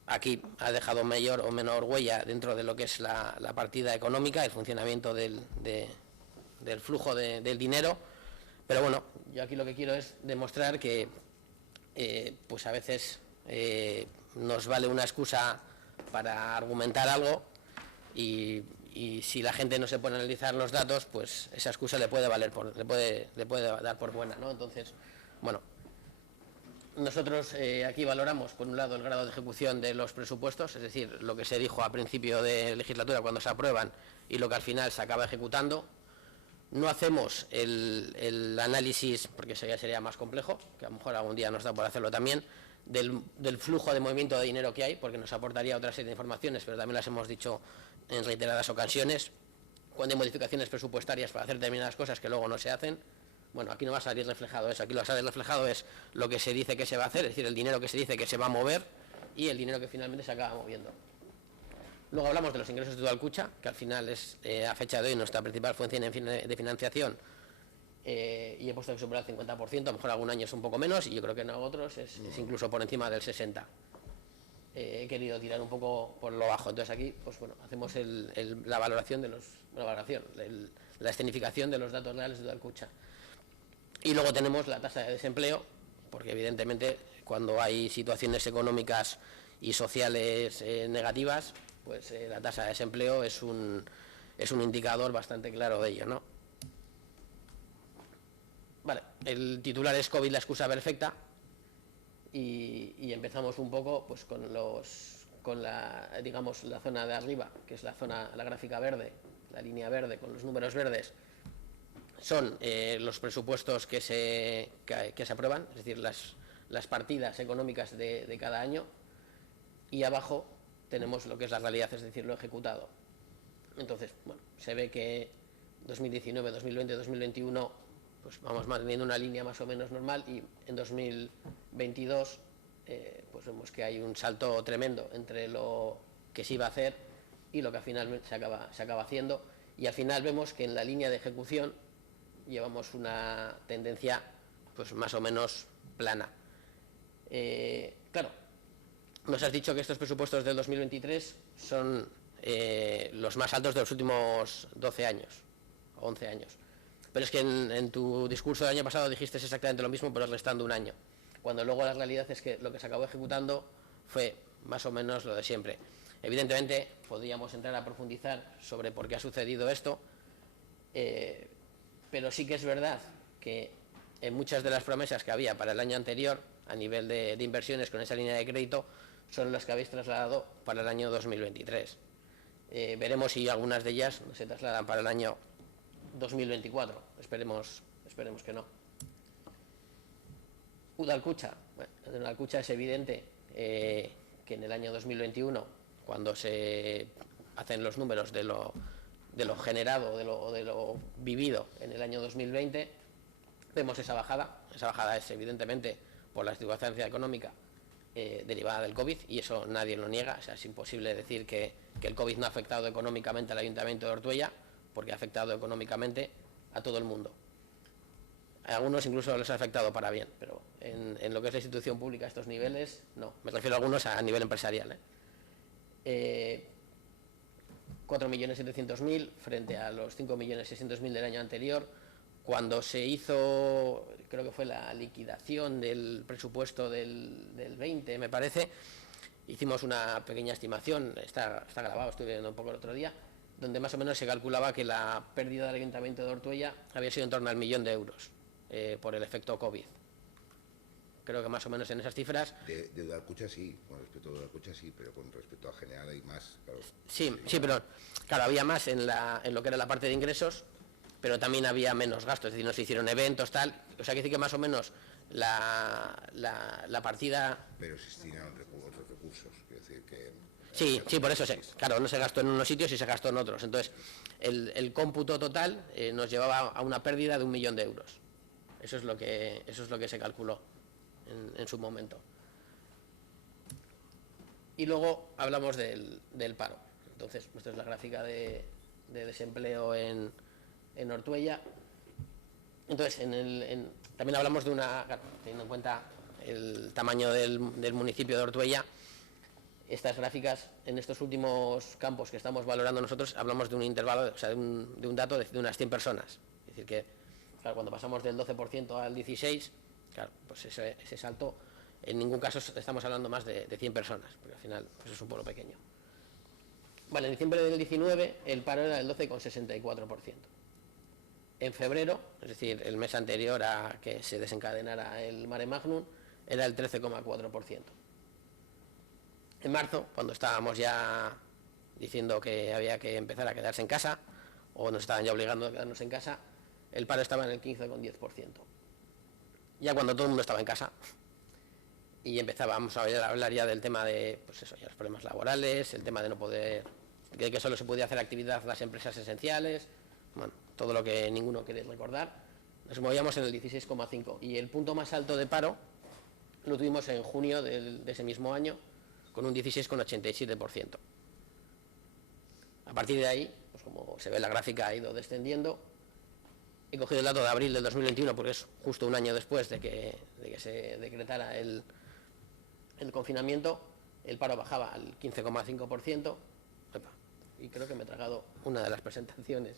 Aquí ha dejado mayor o menor huella dentro de lo que es la partida económica, el funcionamiento del flujo del dinero. Pero bueno, yo aquí lo que quiero es demostrar que pues a veces nos vale una excusa para argumentar algo y si la gente no se pone a analizar los datos, pues esa excusa le puede valer le puede dar por buena, ¿no? Entonces, bueno, nosotros aquí valoramos, por un lado, el grado de ejecución de los presupuestos, es decir, lo que se dijo a principio de legislatura cuando se aprueban y lo que al final se acaba ejecutando. No hacemos el análisis, porque eso ya sería más complejo, que a lo mejor algún día nos da por hacerlo también, del flujo de movimiento de dinero que hay, porque nos aportaría otra serie de informaciones, pero también las hemos dicho en reiteradas ocasiones, cuando hay modificaciones presupuestarias para hacer determinadas cosas que luego no se hacen. Bueno, aquí no va a salir reflejado eso, aquí lo que va a salir reflejado es lo que se dice que se va a hacer, es decir, el dinero que se dice que se va a mover y el dinero que finalmente se acaba moviendo. Luego hablamos de los ingresos de Udalkutxa, que al final es, a fecha de hoy, nuestra principal fuente de financiación, y he puesto que supera el 50%, a lo mejor algún año es un poco menos, y yo creo que en otros es incluso por encima del 60%. He querido tirar un poco por lo bajo, entonces aquí, pues bueno, hacemos la valoración la escenificación de los datos reales de Udalkutxa. Y luego tenemos la tasa de desempleo, porque evidentemente cuando hay situaciones económicas y sociales negativas, pues la tasa de desempleo es un indicador bastante claro de ello, ¿no? Vale, el titular es COVID, la excusa perfecta, y empezamos un poco pues con la zona de arriba, que es la gráfica verde, la línea verde con los números verdes. Son los presupuestos que se aprueban, es decir, las partidas económicas de cada año, y abajo tenemos lo que es la realidad, es decir, lo ejecutado. Entonces, bueno, se ve que 2019, 2020, 2021, pues vamos manteniendo una línea más o menos normal, y en 2022 pues vemos que hay un salto tremendo entre lo que se iba a hacer y lo que al final se acaba haciendo, y al final vemos que en la línea de ejecución llevamos una tendencia pues más o menos plana. Claro, nos has dicho que estos presupuestos del 2023 son los más altos de los últimos 12 años, o 11 años. Pero es que en tu discurso del año pasado dijiste exactamente lo mismo, pero restando un año. Cuando luego la realidad es que lo que se acabó ejecutando fue más o menos lo de siempre. Evidentemente, podríamos entrar a profundizar sobre por qué ha sucedido esto, pero sí que es verdad que en muchas de las promesas que había para el año anterior, a nivel de inversiones con esa línea de crédito, son las que habéis trasladado para el año 2023. Veremos si algunas de ellas se trasladan para el año 2024. Esperemos que no. Udalkutxa. Bueno, en Udalkutxa es evidente que en el año 2021, cuando se hacen los números de lo generado o de lo vivido en el año 2020, vemos esa bajada. Esa bajada es evidentemente por la circunstancia económica derivada del COVID, y eso nadie lo niega. O sea, es imposible decir que el COVID no ha afectado económicamente al Ayuntamiento de Ortuella, porque ha afectado económicamente a todo el mundo. A algunos incluso les ha afectado para bien, pero en lo que es la institución pública a estos niveles, no. Me refiero a algunos a nivel empresarial. 4.700.000 frente a los 5.600.000 del año anterior. Cuando se hizo, creo que fue la liquidación del presupuesto del 20, me parece, hicimos una pequeña estimación, está grabado, estuve viendo un poco el otro día, donde más o menos se calculaba que la pérdida del Ayuntamiento de Ortuella había sido en torno al 1.000.000 de euros por el efecto COVID. Creo que más o menos en esas cifras. De Udalkutxa sí, con respecto a Udalkutxa sí, pero con respecto a general hay más. Claro. Sí, pero claro, había más en lo que era la parte de ingresos, pero también había menos gastos, es decir, no se hicieron eventos, tal. O sea, que decir que más o menos la partida. Pero se destinaron otros recursos, quiero decir que. Sí, por eso claro, no se gastó en unos sitios y se gastó en otros. Entonces, el cómputo total nos llevaba a una pérdida de 1.000.000 de euros. Eso es lo que se calculó en su momento. Y luego hablamos del paro. Entonces, esta es la gráfica de desempleo en Ortuella. Entonces, también hablamos de claro, teniendo en cuenta el tamaño del municipio de Ortuella, estas gráficas, en estos últimos campos que estamos valorando nosotros, hablamos de un intervalo, o sea, de un dato de unas 100 personas. Es decir, que claro, cuando pasamos del 12% al 16%, claro, pues ese salto, en ningún caso estamos hablando más de 100 personas, porque al final pues es un pueblo pequeño. Vale, en diciembre del 19 el paro era del 12,64%. En febrero, es decir, el mes anterior a que se desencadenara el Mare Magnum, era el 13,4%. En marzo, cuando estábamos ya diciendo que había que empezar a quedarse en casa, o nos estaban ya obligando a quedarnos en casa, el paro estaba en el 15,10%. Ya cuando todo el mundo estaba en casa, y empezábamos a hablar ya del tema de, pues eso, ya los problemas laborales, el tema de no poder, de que solo se podía hacer actividad las empresas esenciales, bueno, todo lo que ninguno quiere recordar, nos movíamos en el 16,5%. Y el punto más alto de paro lo tuvimos en junio de ese mismo año, con un 16,87%. A partir de ahí, pues como se ve en la gráfica, ha ido descendiendo. He cogido el dato de abril del 2021 porque es justo un año después de que se decretara el confinamiento. El paro bajaba al 15,5%. Y creo que me he tragado una de las presentaciones.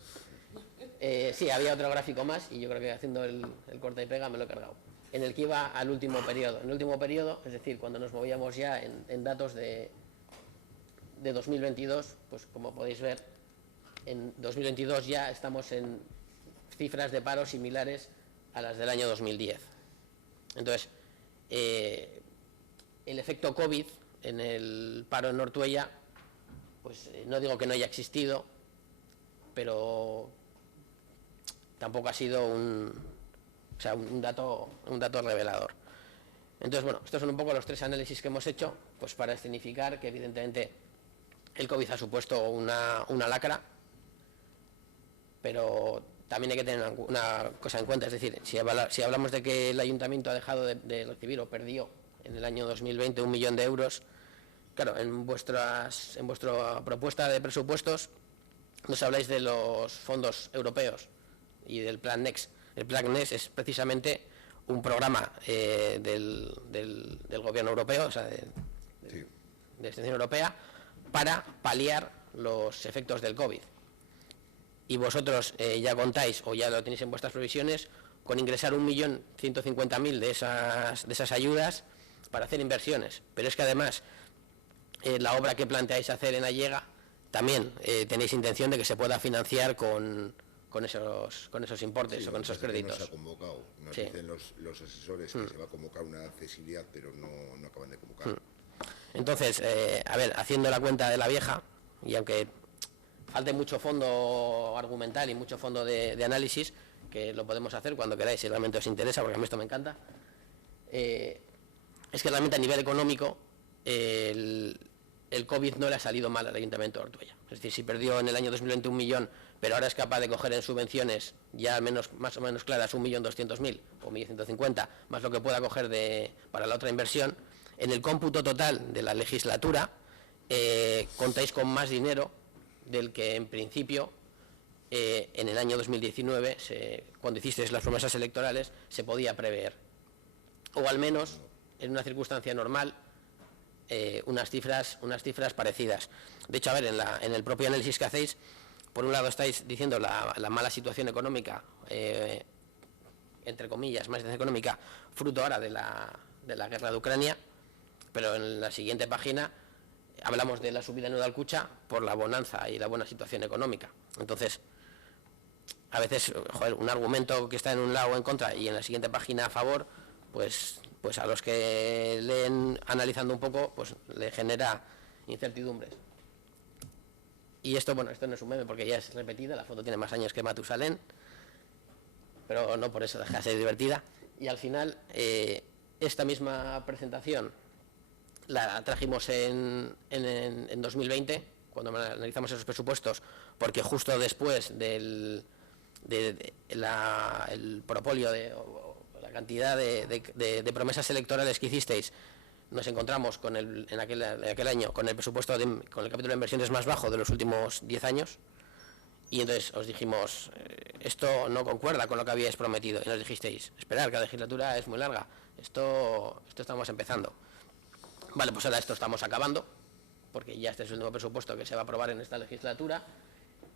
Sí, había otro gráfico más y yo creo que haciendo el corta y pega me lo he cargado. En el que iba al último periodo. En el último periodo, es decir, cuando nos movíamos ya en datos de 2022, pues como podéis ver, en 2022 ya estamos en cifras de paro similares a las del año 2010. Entonces, el efecto COVID en el paro en Ortuella, pues no digo que no haya existido, pero tampoco ha sido un dato revelador. Entonces, bueno, estos son un poco los tres análisis que hemos hecho, pues para escenificar que evidentemente el COVID ha supuesto una lacra, pero también hay que tener una cosa en cuenta, es decir, si hablamos de que el ayuntamiento ha dejado de recibir o perdió en el año 2020 1 millón de euros, claro, en vuestra propuesta de presupuestos nos habláis de los fondos europeos y del Plan Next. El Plan Next es precisamente un programa del gobierno europeo, o sea, de extensión europea, para paliar los efectos del COVID. Y vosotros ya contáis, o ya lo tenéis en vuestras previsiones, con ingresar 1.150.000 de esas ayudas para hacer inversiones. Pero es que además, la obra que planteáis hacer en Allega, también tenéis intención de que se pueda financiar con esos importes, sí, o con esos créditos. No se ha convocado, nos dicen los asesores que se va a convocar una accesibilidad, pero no acaban de convocar. Entonces, a ver, haciendo la cuenta de la vieja, y aunque falte mucho fondo argumental y mucho fondo de análisis, que lo podemos hacer cuando queráis si realmente os interesa, porque a mí esto me encanta, es que realmente a nivel económico el COVID no le ha salido mal al Ayuntamiento de Ortuella. Es decir, si perdió en el año 2020 1 millón, pero ahora es capaz de coger en subvenciones ya más o menos claras 1.200.000 o 1.150, más lo que pueda coger para la otra inversión, en el cómputo total de la legislatura contáis con más dinero del que en principio en el año 2019, cuando hicisteis las promesas electorales, se podía prever. O al menos, en una circunstancia normal, unas cifras parecidas. De hecho, a ver, en el propio análisis que hacéis, por un lado estáis diciendo la mala situación económica, entre comillas, más económica, fruto ahora de la guerra de Ucrania, pero en la siguiente página hablamos de la subida en Udalcucha por la bonanza y la buena situación económica. Entonces, a veces, un argumento que está en un lado en contra y en la siguiente página a favor, pues a los que leen analizando un poco, pues le genera incertidumbres. Y esto no es un meme porque ya es repetida, la foto tiene más años que Matusalén, pero no por eso deja de ser divertida. Y al final, esta misma presentación la trajimos en 2020, cuando analizamos esos presupuestos, porque justo después del propolio la cantidad de promesas electorales que hicisteis, nos encontramos en aquel año con el presupuesto, con el capítulo de inversiones más bajo de los últimos 10 años, y entonces os dijimos, esto no concuerda con lo que habíais prometido, y nos dijisteis, esperar, que la legislatura es muy larga, esto estamos empezando. Vale, pues ahora esto estamos acabando, porque ya este es el nuevo presupuesto que se va a aprobar en esta legislatura,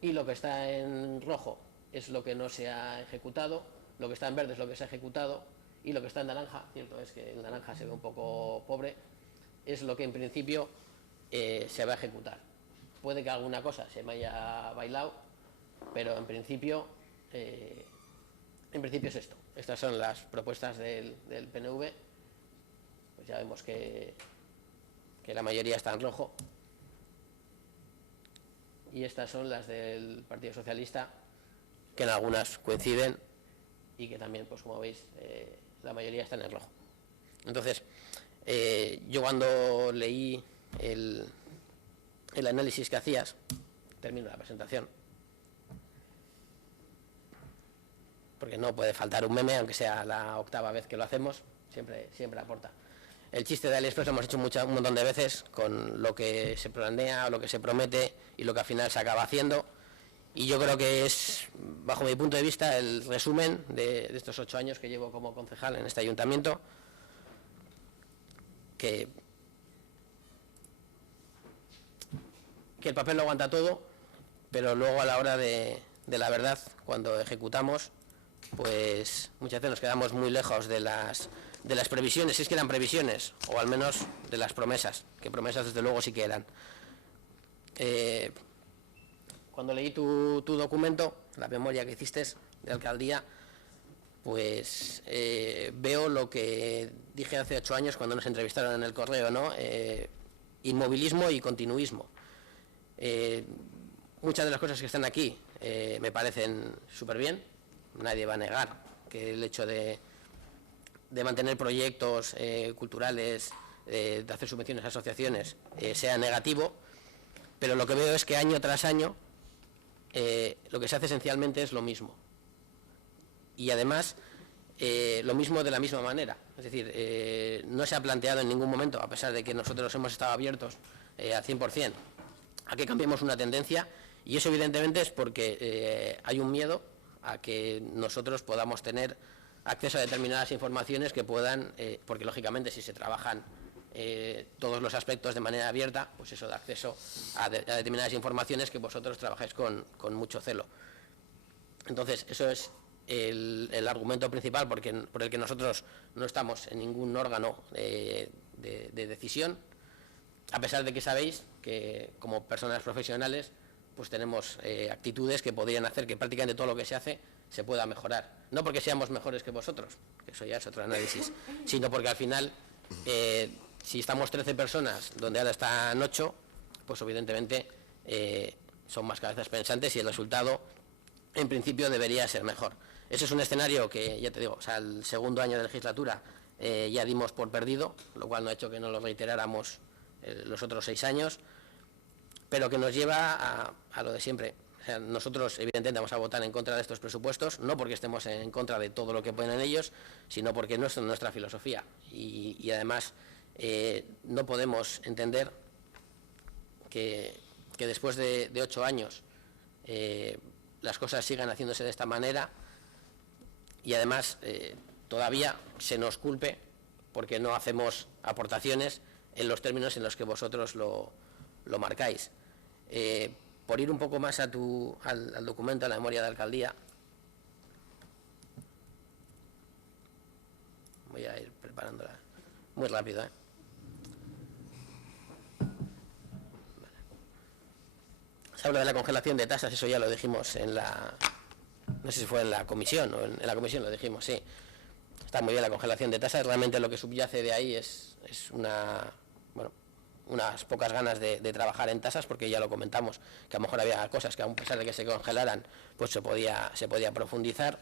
y lo que está en rojo es lo que no se ha ejecutado, lo que está en verde es lo que se ha ejecutado, y lo que está en naranja, cierto es que el naranja se ve un poco pobre, es lo que en principio se va a ejecutar. Puede que alguna cosa se me haya bailado, pero en principio es esto. Estas son las propuestas del PNV. Pues ya vemos que la mayoría está en rojo. Y estas son las del Partido Socialista, que en algunas coinciden y que también, pues como veis, la mayoría está en rojo. Entonces, yo cuando leí el análisis que hacías, termino la presentación, porque no puede faltar un meme, aunque sea la 8ª vez que lo hacemos, siempre aporta. El chiste de AliExpress lo hemos hecho un montón de veces con lo que se planea, lo que se promete y lo que al final se acaba haciendo. Y yo creo que es, bajo mi punto de vista, el resumen de estos 8 años que llevo como concejal en este ayuntamiento, que el papel lo aguanta todo, pero luego a la hora de la verdad, cuando ejecutamos, pues muchas veces nos quedamos muy lejos de las previsiones, si es que eran previsiones, o al menos de las promesas, que promesas desde luego sí que eran. Cuando leí tu documento, la memoria que hiciste de alcaldía, pues veo lo que dije hace 8 años cuando nos entrevistaron en el correo, ¿no? Inmovilismo y continuismo. Muchas de las cosas que están aquí me parecen súper bien. Nadie va a negar que el hecho de mantener proyectos culturales, de hacer subvenciones a asociaciones, sea negativo, pero lo que veo es que año tras año lo que se hace esencialmente es lo mismo. Y además, lo mismo de la misma manera. Es decir, no se ha planteado en ningún momento, a pesar de que nosotros hemos estado abiertos al 100%, a que cambiemos una tendencia, y eso evidentemente es porque hay un miedo a que nosotros podamos tener acceso a determinadas informaciones que puedan, porque lógicamente si se trabajan todos los aspectos de manera abierta, pues eso da acceso a determinadas informaciones que vosotros trabajáis con mucho celo. Entonces, eso es el argumento principal por el que nosotros no estamos en ningún órgano de decisión, a pesar de que sabéis que como personas profesionales pues tenemos actitudes que podrían hacer que prácticamente todo lo que se hace se pueda mejorar. No porque seamos mejores que vosotros, que eso ya es otro análisis, sino porque al final, si estamos 13 personas donde ahora están 8, pues evidentemente son más cabezas pensantes y el resultado en principio debería ser mejor. Ese es un escenario que, ya te digo, o sea, el segundo año de legislatura ya dimos por perdido, lo cual no ha hecho que no lo reiteráramos los otros 6 años, pero que nos lleva a lo de siempre. O sea, nosotros evidentemente vamos a votar en contra de estos presupuestos, no porque estemos en contra de todo lo que ponen ellos, sino porque no es nuestra filosofía. Y además no podemos entender que después de 8 años las cosas sigan haciéndose de esta manera y además todavía se nos culpe porque no hacemos aportaciones en los términos en los que vosotros lo marcáis. Por ir un poco más al documento, a la memoria de alcaldía, voy a ir preparándola muy rápido. Vale. Se habla de la congelación de tasas, eso ya lo dijimos no sé si fue en la comisión o en la comisión lo dijimos, sí. Está muy bien la congelación de tasas, realmente lo que subyace de ahí es unas pocas ganas de trabajar en tasas, porque ya lo comentamos, que a lo mejor había cosas que a pesar de que se congelaran, pues se podía profundizar.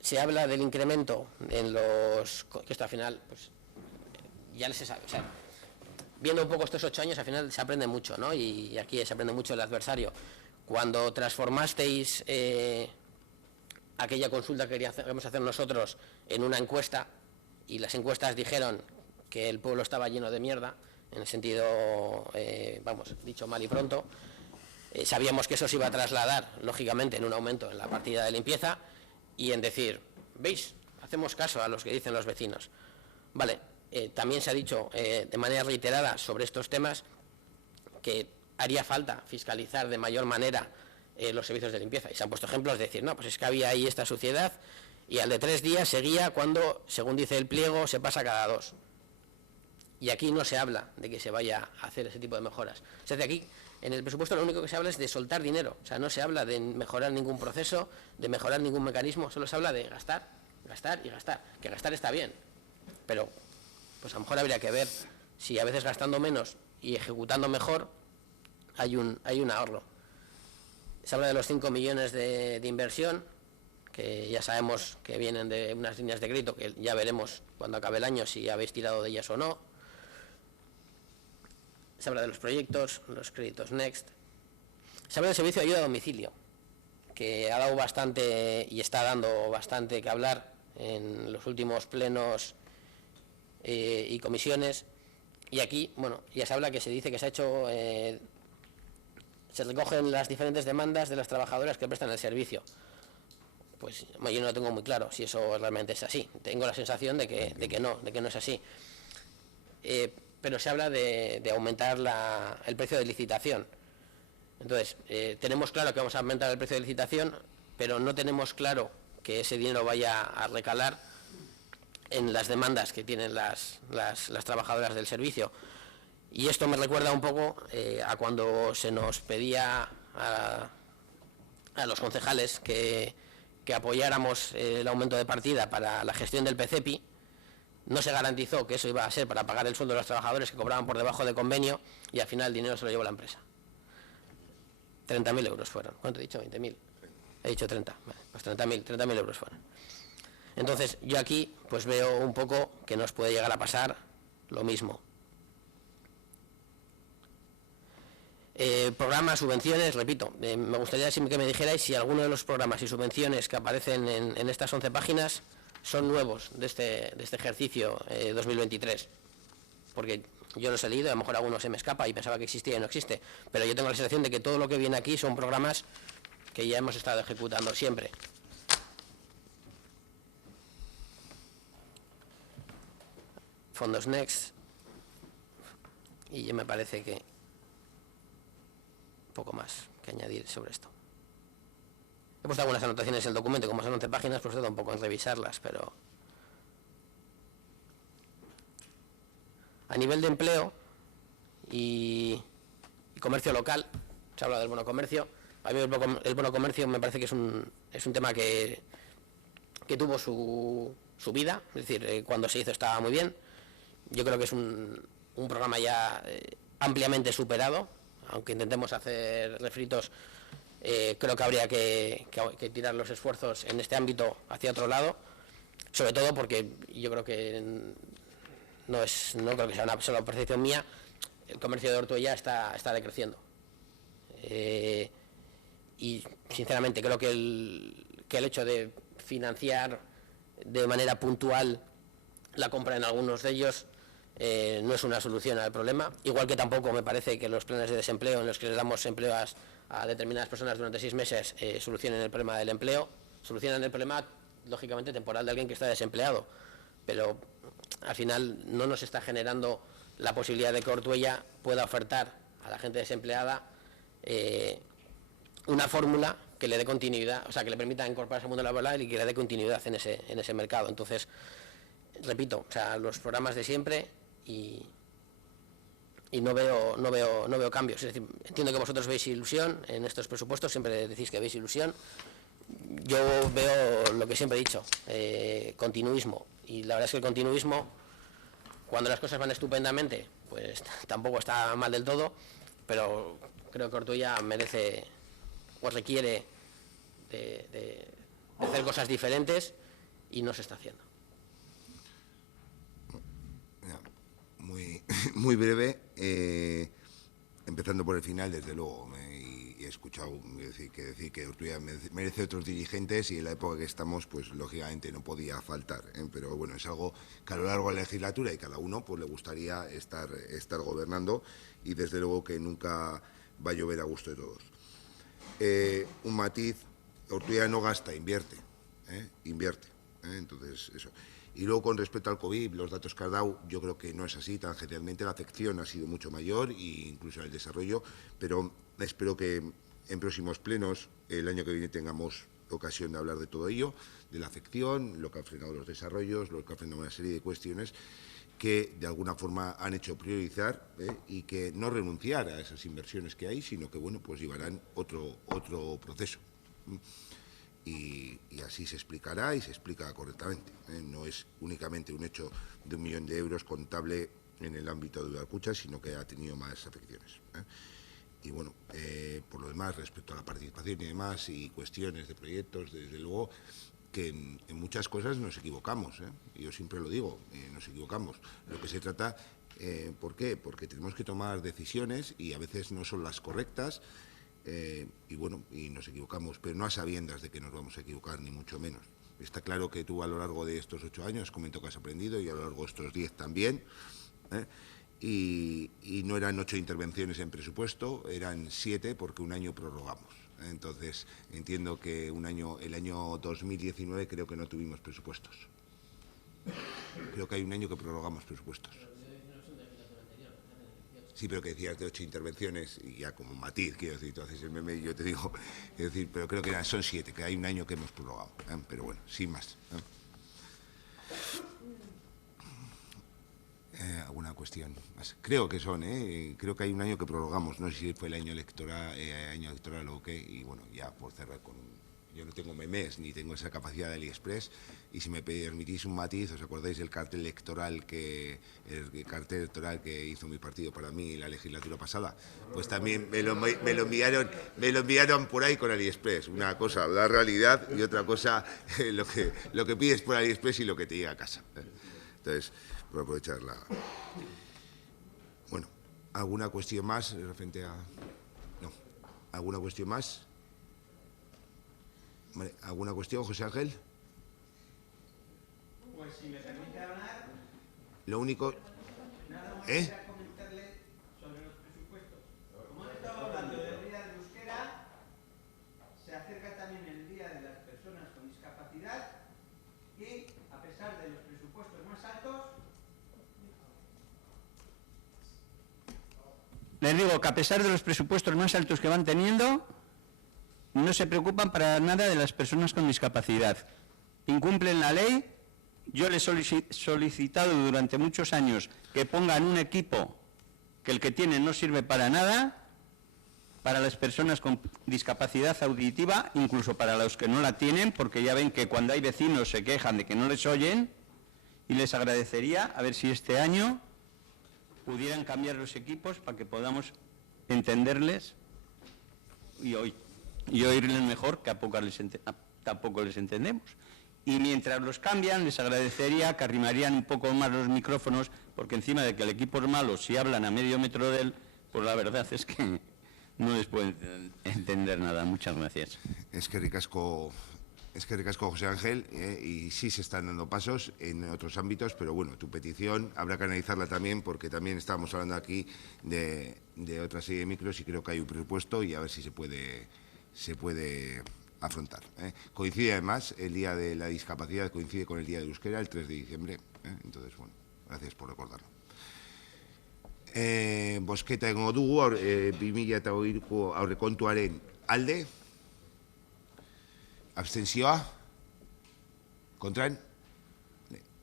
Se habla del incremento en los... que esto al final, pues ya se sabe, o sea, viendo un poco estos 8 años, al final se aprende mucho, ¿no? Y aquí se aprende mucho el adversario. Cuando transformasteis aquella consulta que queríamos hacer nosotros en una encuesta, y las encuestas dijeron que el pueblo estaba lleno de mierda, en el sentido, vamos, dicho mal y pronto, sabíamos que eso se iba a trasladar, lógicamente, en un aumento en la partida de limpieza y en decir, ¿veis? Hacemos caso a los que dicen los vecinos. Vale, también se ha dicho de manera reiterada sobre estos temas que haría falta fiscalizar de mayor manera los servicios de limpieza. Y se han puesto ejemplos de decir, no, pues es que había ahí esta suciedad y al de 3 días seguía cuando, según dice el pliego, se pasa cada 2. Y aquí no se habla de que se vaya a hacer ese tipo de mejoras. O sea, de aquí, en el presupuesto lo único que se habla es de soltar dinero. O sea, no se habla de mejorar ningún proceso, de mejorar ningún mecanismo, solo se habla de gastar, gastar y gastar. Que gastar está bien, pero pues a lo mejor habría que ver si a veces gastando menos y ejecutando mejor hay un ahorro. Se habla de los 5 millones de inversión, que ya sabemos que vienen de unas líneas de crédito que ya veremos cuando acabe el año si habéis tirado de ellas o no. Se habla de los proyectos, los créditos Next. Se habla del servicio de ayuda a domicilio, que ha dado bastante y está dando bastante que hablar en los últimos plenos y comisiones. Y aquí, bueno, ya se habla que se dice que se ha hecho, se recogen las diferentes demandas de las trabajadoras que prestan el servicio. Pues yo no lo tengo muy claro si eso realmente es así. Tengo la sensación de que no es así. Pero se habla de aumentar el precio de licitación. Entonces, tenemos claro que vamos a aumentar el precio de licitación, pero no tenemos claro que ese dinero vaya a recalar en las demandas que tienen las trabajadoras del servicio. Y esto me recuerda un poco a cuando se nos pedía a los concejales que apoyáramos el aumento de partida para la gestión del PCEPI. No se garantizó que eso iba a ser para pagar el sueldo de los trabajadores que cobraban por debajo de convenio y al final el dinero se lo llevó la empresa. 30.000 euros fueron. ¿Cuánto he dicho? 20.000. He dicho 30. Vale, pues 30.000 euros fueron. Entonces yo aquí pues veo un poco que nos puede llegar a pasar lo mismo. Programas, subvenciones, repito, me gustaría que me dijerais si alguno de los programas y subvenciones que aparecen en estas 11 páginas son nuevos de este ejercicio 2023, porque yo los he leído, a lo mejor alguno se me escapa y pensaba que existía y no existe, pero yo tengo la sensación de que todo lo que viene aquí son programas que ya hemos estado ejecutando siempre. Fondos Next, y yo me parece que poco más que añadir sobre esto. He puesto algunas anotaciones en el documento, como son 11 páginas, pues he dado un poco en revisarlas, pero a nivel de empleo y comercio local, se habla del bono comercio. A mí el bono comercio me parece que es un tema que tuvo su vida, es decir, cuando se hizo estaba muy bien. Yo creo que es un programa ya ampliamente superado, aunque intentemos hacer refritos. Creo que habría que tirar los esfuerzos en este ámbito hacia otro lado, sobre todo porque yo creo que no creo que sea una sola percepción mía, el comercio de Ortuella está decreciendo. Y sinceramente creo que el hecho de financiar de manera puntual la compra en algunos de ellos no es una solución al problema, igual que tampoco me parece que los planes de desempleo en los que les damos empleo a determinadas personas durante 6 meses solucionen el problema del empleo. Solucionan el problema, lógicamente, temporal de alguien que está desempleado, pero al final no nos está generando la posibilidad de que Ortuella pueda ofertar a la gente desempleada una fórmula que le dé continuidad, o sea, que le permita incorporarse al mundo laboral y que le dé continuidad en ese mercado. Entonces, repito, o sea, los programas de siempre y no veo cambios. Es decir, entiendo que vosotros veis ilusión en estos presupuestos, siempre decís que veis ilusión. Yo veo lo que siempre he dicho, continuismo. Y la verdad es que el continuismo, cuando las cosas van estupendamente, pues tampoco está mal del todo, pero creo que Ortuella merece o requiere de hacer cosas diferentes y no se está haciendo. Muy breve, empezando por el final, desde luego, y escuchado decir que Ortuella merece otros dirigentes y en la época que estamos, pues lógicamente no podía faltar, pero bueno, es algo que a lo largo de la legislatura y cada uno pues le gustaría estar gobernando y desde luego que nunca va a llover a gusto de todos. Un matiz, Ortuella no gasta, invierte, entonces eso. Y luego con respecto al COVID, los datos que has dado, yo creo que no es así, tangencialmente la afección ha sido mucho mayor e incluso el desarrollo, pero espero que en próximos plenos, el año que viene, tengamos ocasión de hablar de todo ello, de la afección, lo que ha frenado los desarrollos, lo que ha frenado una serie de cuestiones que de alguna forma han hecho priorizar y que no renunciar a esas inversiones que hay, sino que bueno, pues llevarán otro proceso. Y así se explicará y se explica correctamente. No es únicamente un hecho de 1 millón de euros contable en el ámbito de Udalkutxa, sino que ha tenido más afecciones. Y bueno, por lo demás, respecto a la participación y demás, y cuestiones de proyectos, desde luego que en muchas cosas nos equivocamos. Yo siempre lo digo, nos equivocamos. Lo que se trata, ¿por qué? Porque tenemos que tomar decisiones y a veces no son las correctas. Y bueno, y nos equivocamos, pero no a sabiendas de que nos vamos a equivocar, ni mucho menos. Está claro que tú a lo largo de estos 8 años, comento que has aprendido, y a lo largo de estos 10 también, y no eran 8 intervenciones en presupuesto, eran 7 porque un año prorrogamos. Entonces, entiendo que el año 2019 creo que no tuvimos presupuestos. Creo que hay un año que prorrogamos presupuestos. Sí, pero que decías de 8 intervenciones, y ya como matiz, quiero decir, tú haces el meme y yo te digo, es decir, pero creo que son 7, que hay un año que hemos prorrogado, pero bueno, sin más. ¿Alguna cuestión más? Creo que son, creo que hay un año que prorrogamos, no sé si fue el año electoral o qué, y bueno, ya por cerrar con yo no tengo memes ni tengo esa capacidad de AliExpress, y si me permitís un matiz, ¿os acordáis del cartel electoral que hizo mi partido para mí la legislatura pasada? Pues también me lo enviaron por ahí con AliExpress. Una cosa, la realidad, y otra cosa, lo que pides por AliExpress y lo que te llega a casa. Entonces, por aprovechar la... Bueno, ¿alguna cuestión más referente a...? No. ¿Alguna cuestión más? Vale. ¿Alguna cuestión, José Ángel? Pues si me permite hablar... Lo único... Nada más quería comentarle sobre los presupuestos. Como he estado hablando del Día del Euskera, se acerca también el Día de las Personas con Discapacidad y, a pesar de los presupuestos más altos... Les digo que a pesar de los presupuestos más altos que van teniendo, no se preocupan para nada de las personas con discapacidad. Incumplen la ley. Yo les he solicitado durante muchos años que pongan un equipo que el que tienen no sirve para nada, para las personas con discapacidad auditiva, incluso para los que no la tienen, porque ya ven que cuando hay vecinos se quejan de que no les oyen, y les agradecería a ver si este año pudieran cambiar los equipos para que podamos entenderles y oírles mejor, que tampoco les entendemos. Y mientras los cambian, les agradecería que arrimarían un poco más los micrófonos, porque encima de que el equipo es malo, si hablan a medio metro de él, pues la verdad es que no les pueden entender nada. Muchas gracias. Es que ricasco, José Ángel, y sí se están dando pasos en otros ámbitos, pero bueno, tu petición habrá que analizarla también, porque también estábamos hablando aquí de otra serie de micros y creo que hay un presupuesto y a ver si se puede afrontar. Coincide además, el Día de la Discapacidad coincide con el Día del Euskera, el 3 de diciembre, entonces bueno, gracias por recordarlo. Bozketa egongo dugu 2008ko aurrekontuaren alde, abstentzioa, kontran,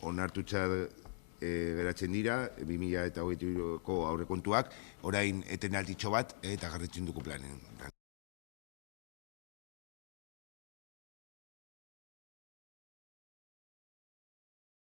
onartutzat geratzen dira 2008ko aurrekontuak, orain etenalditxo bat eta jarraitzen dugu planen.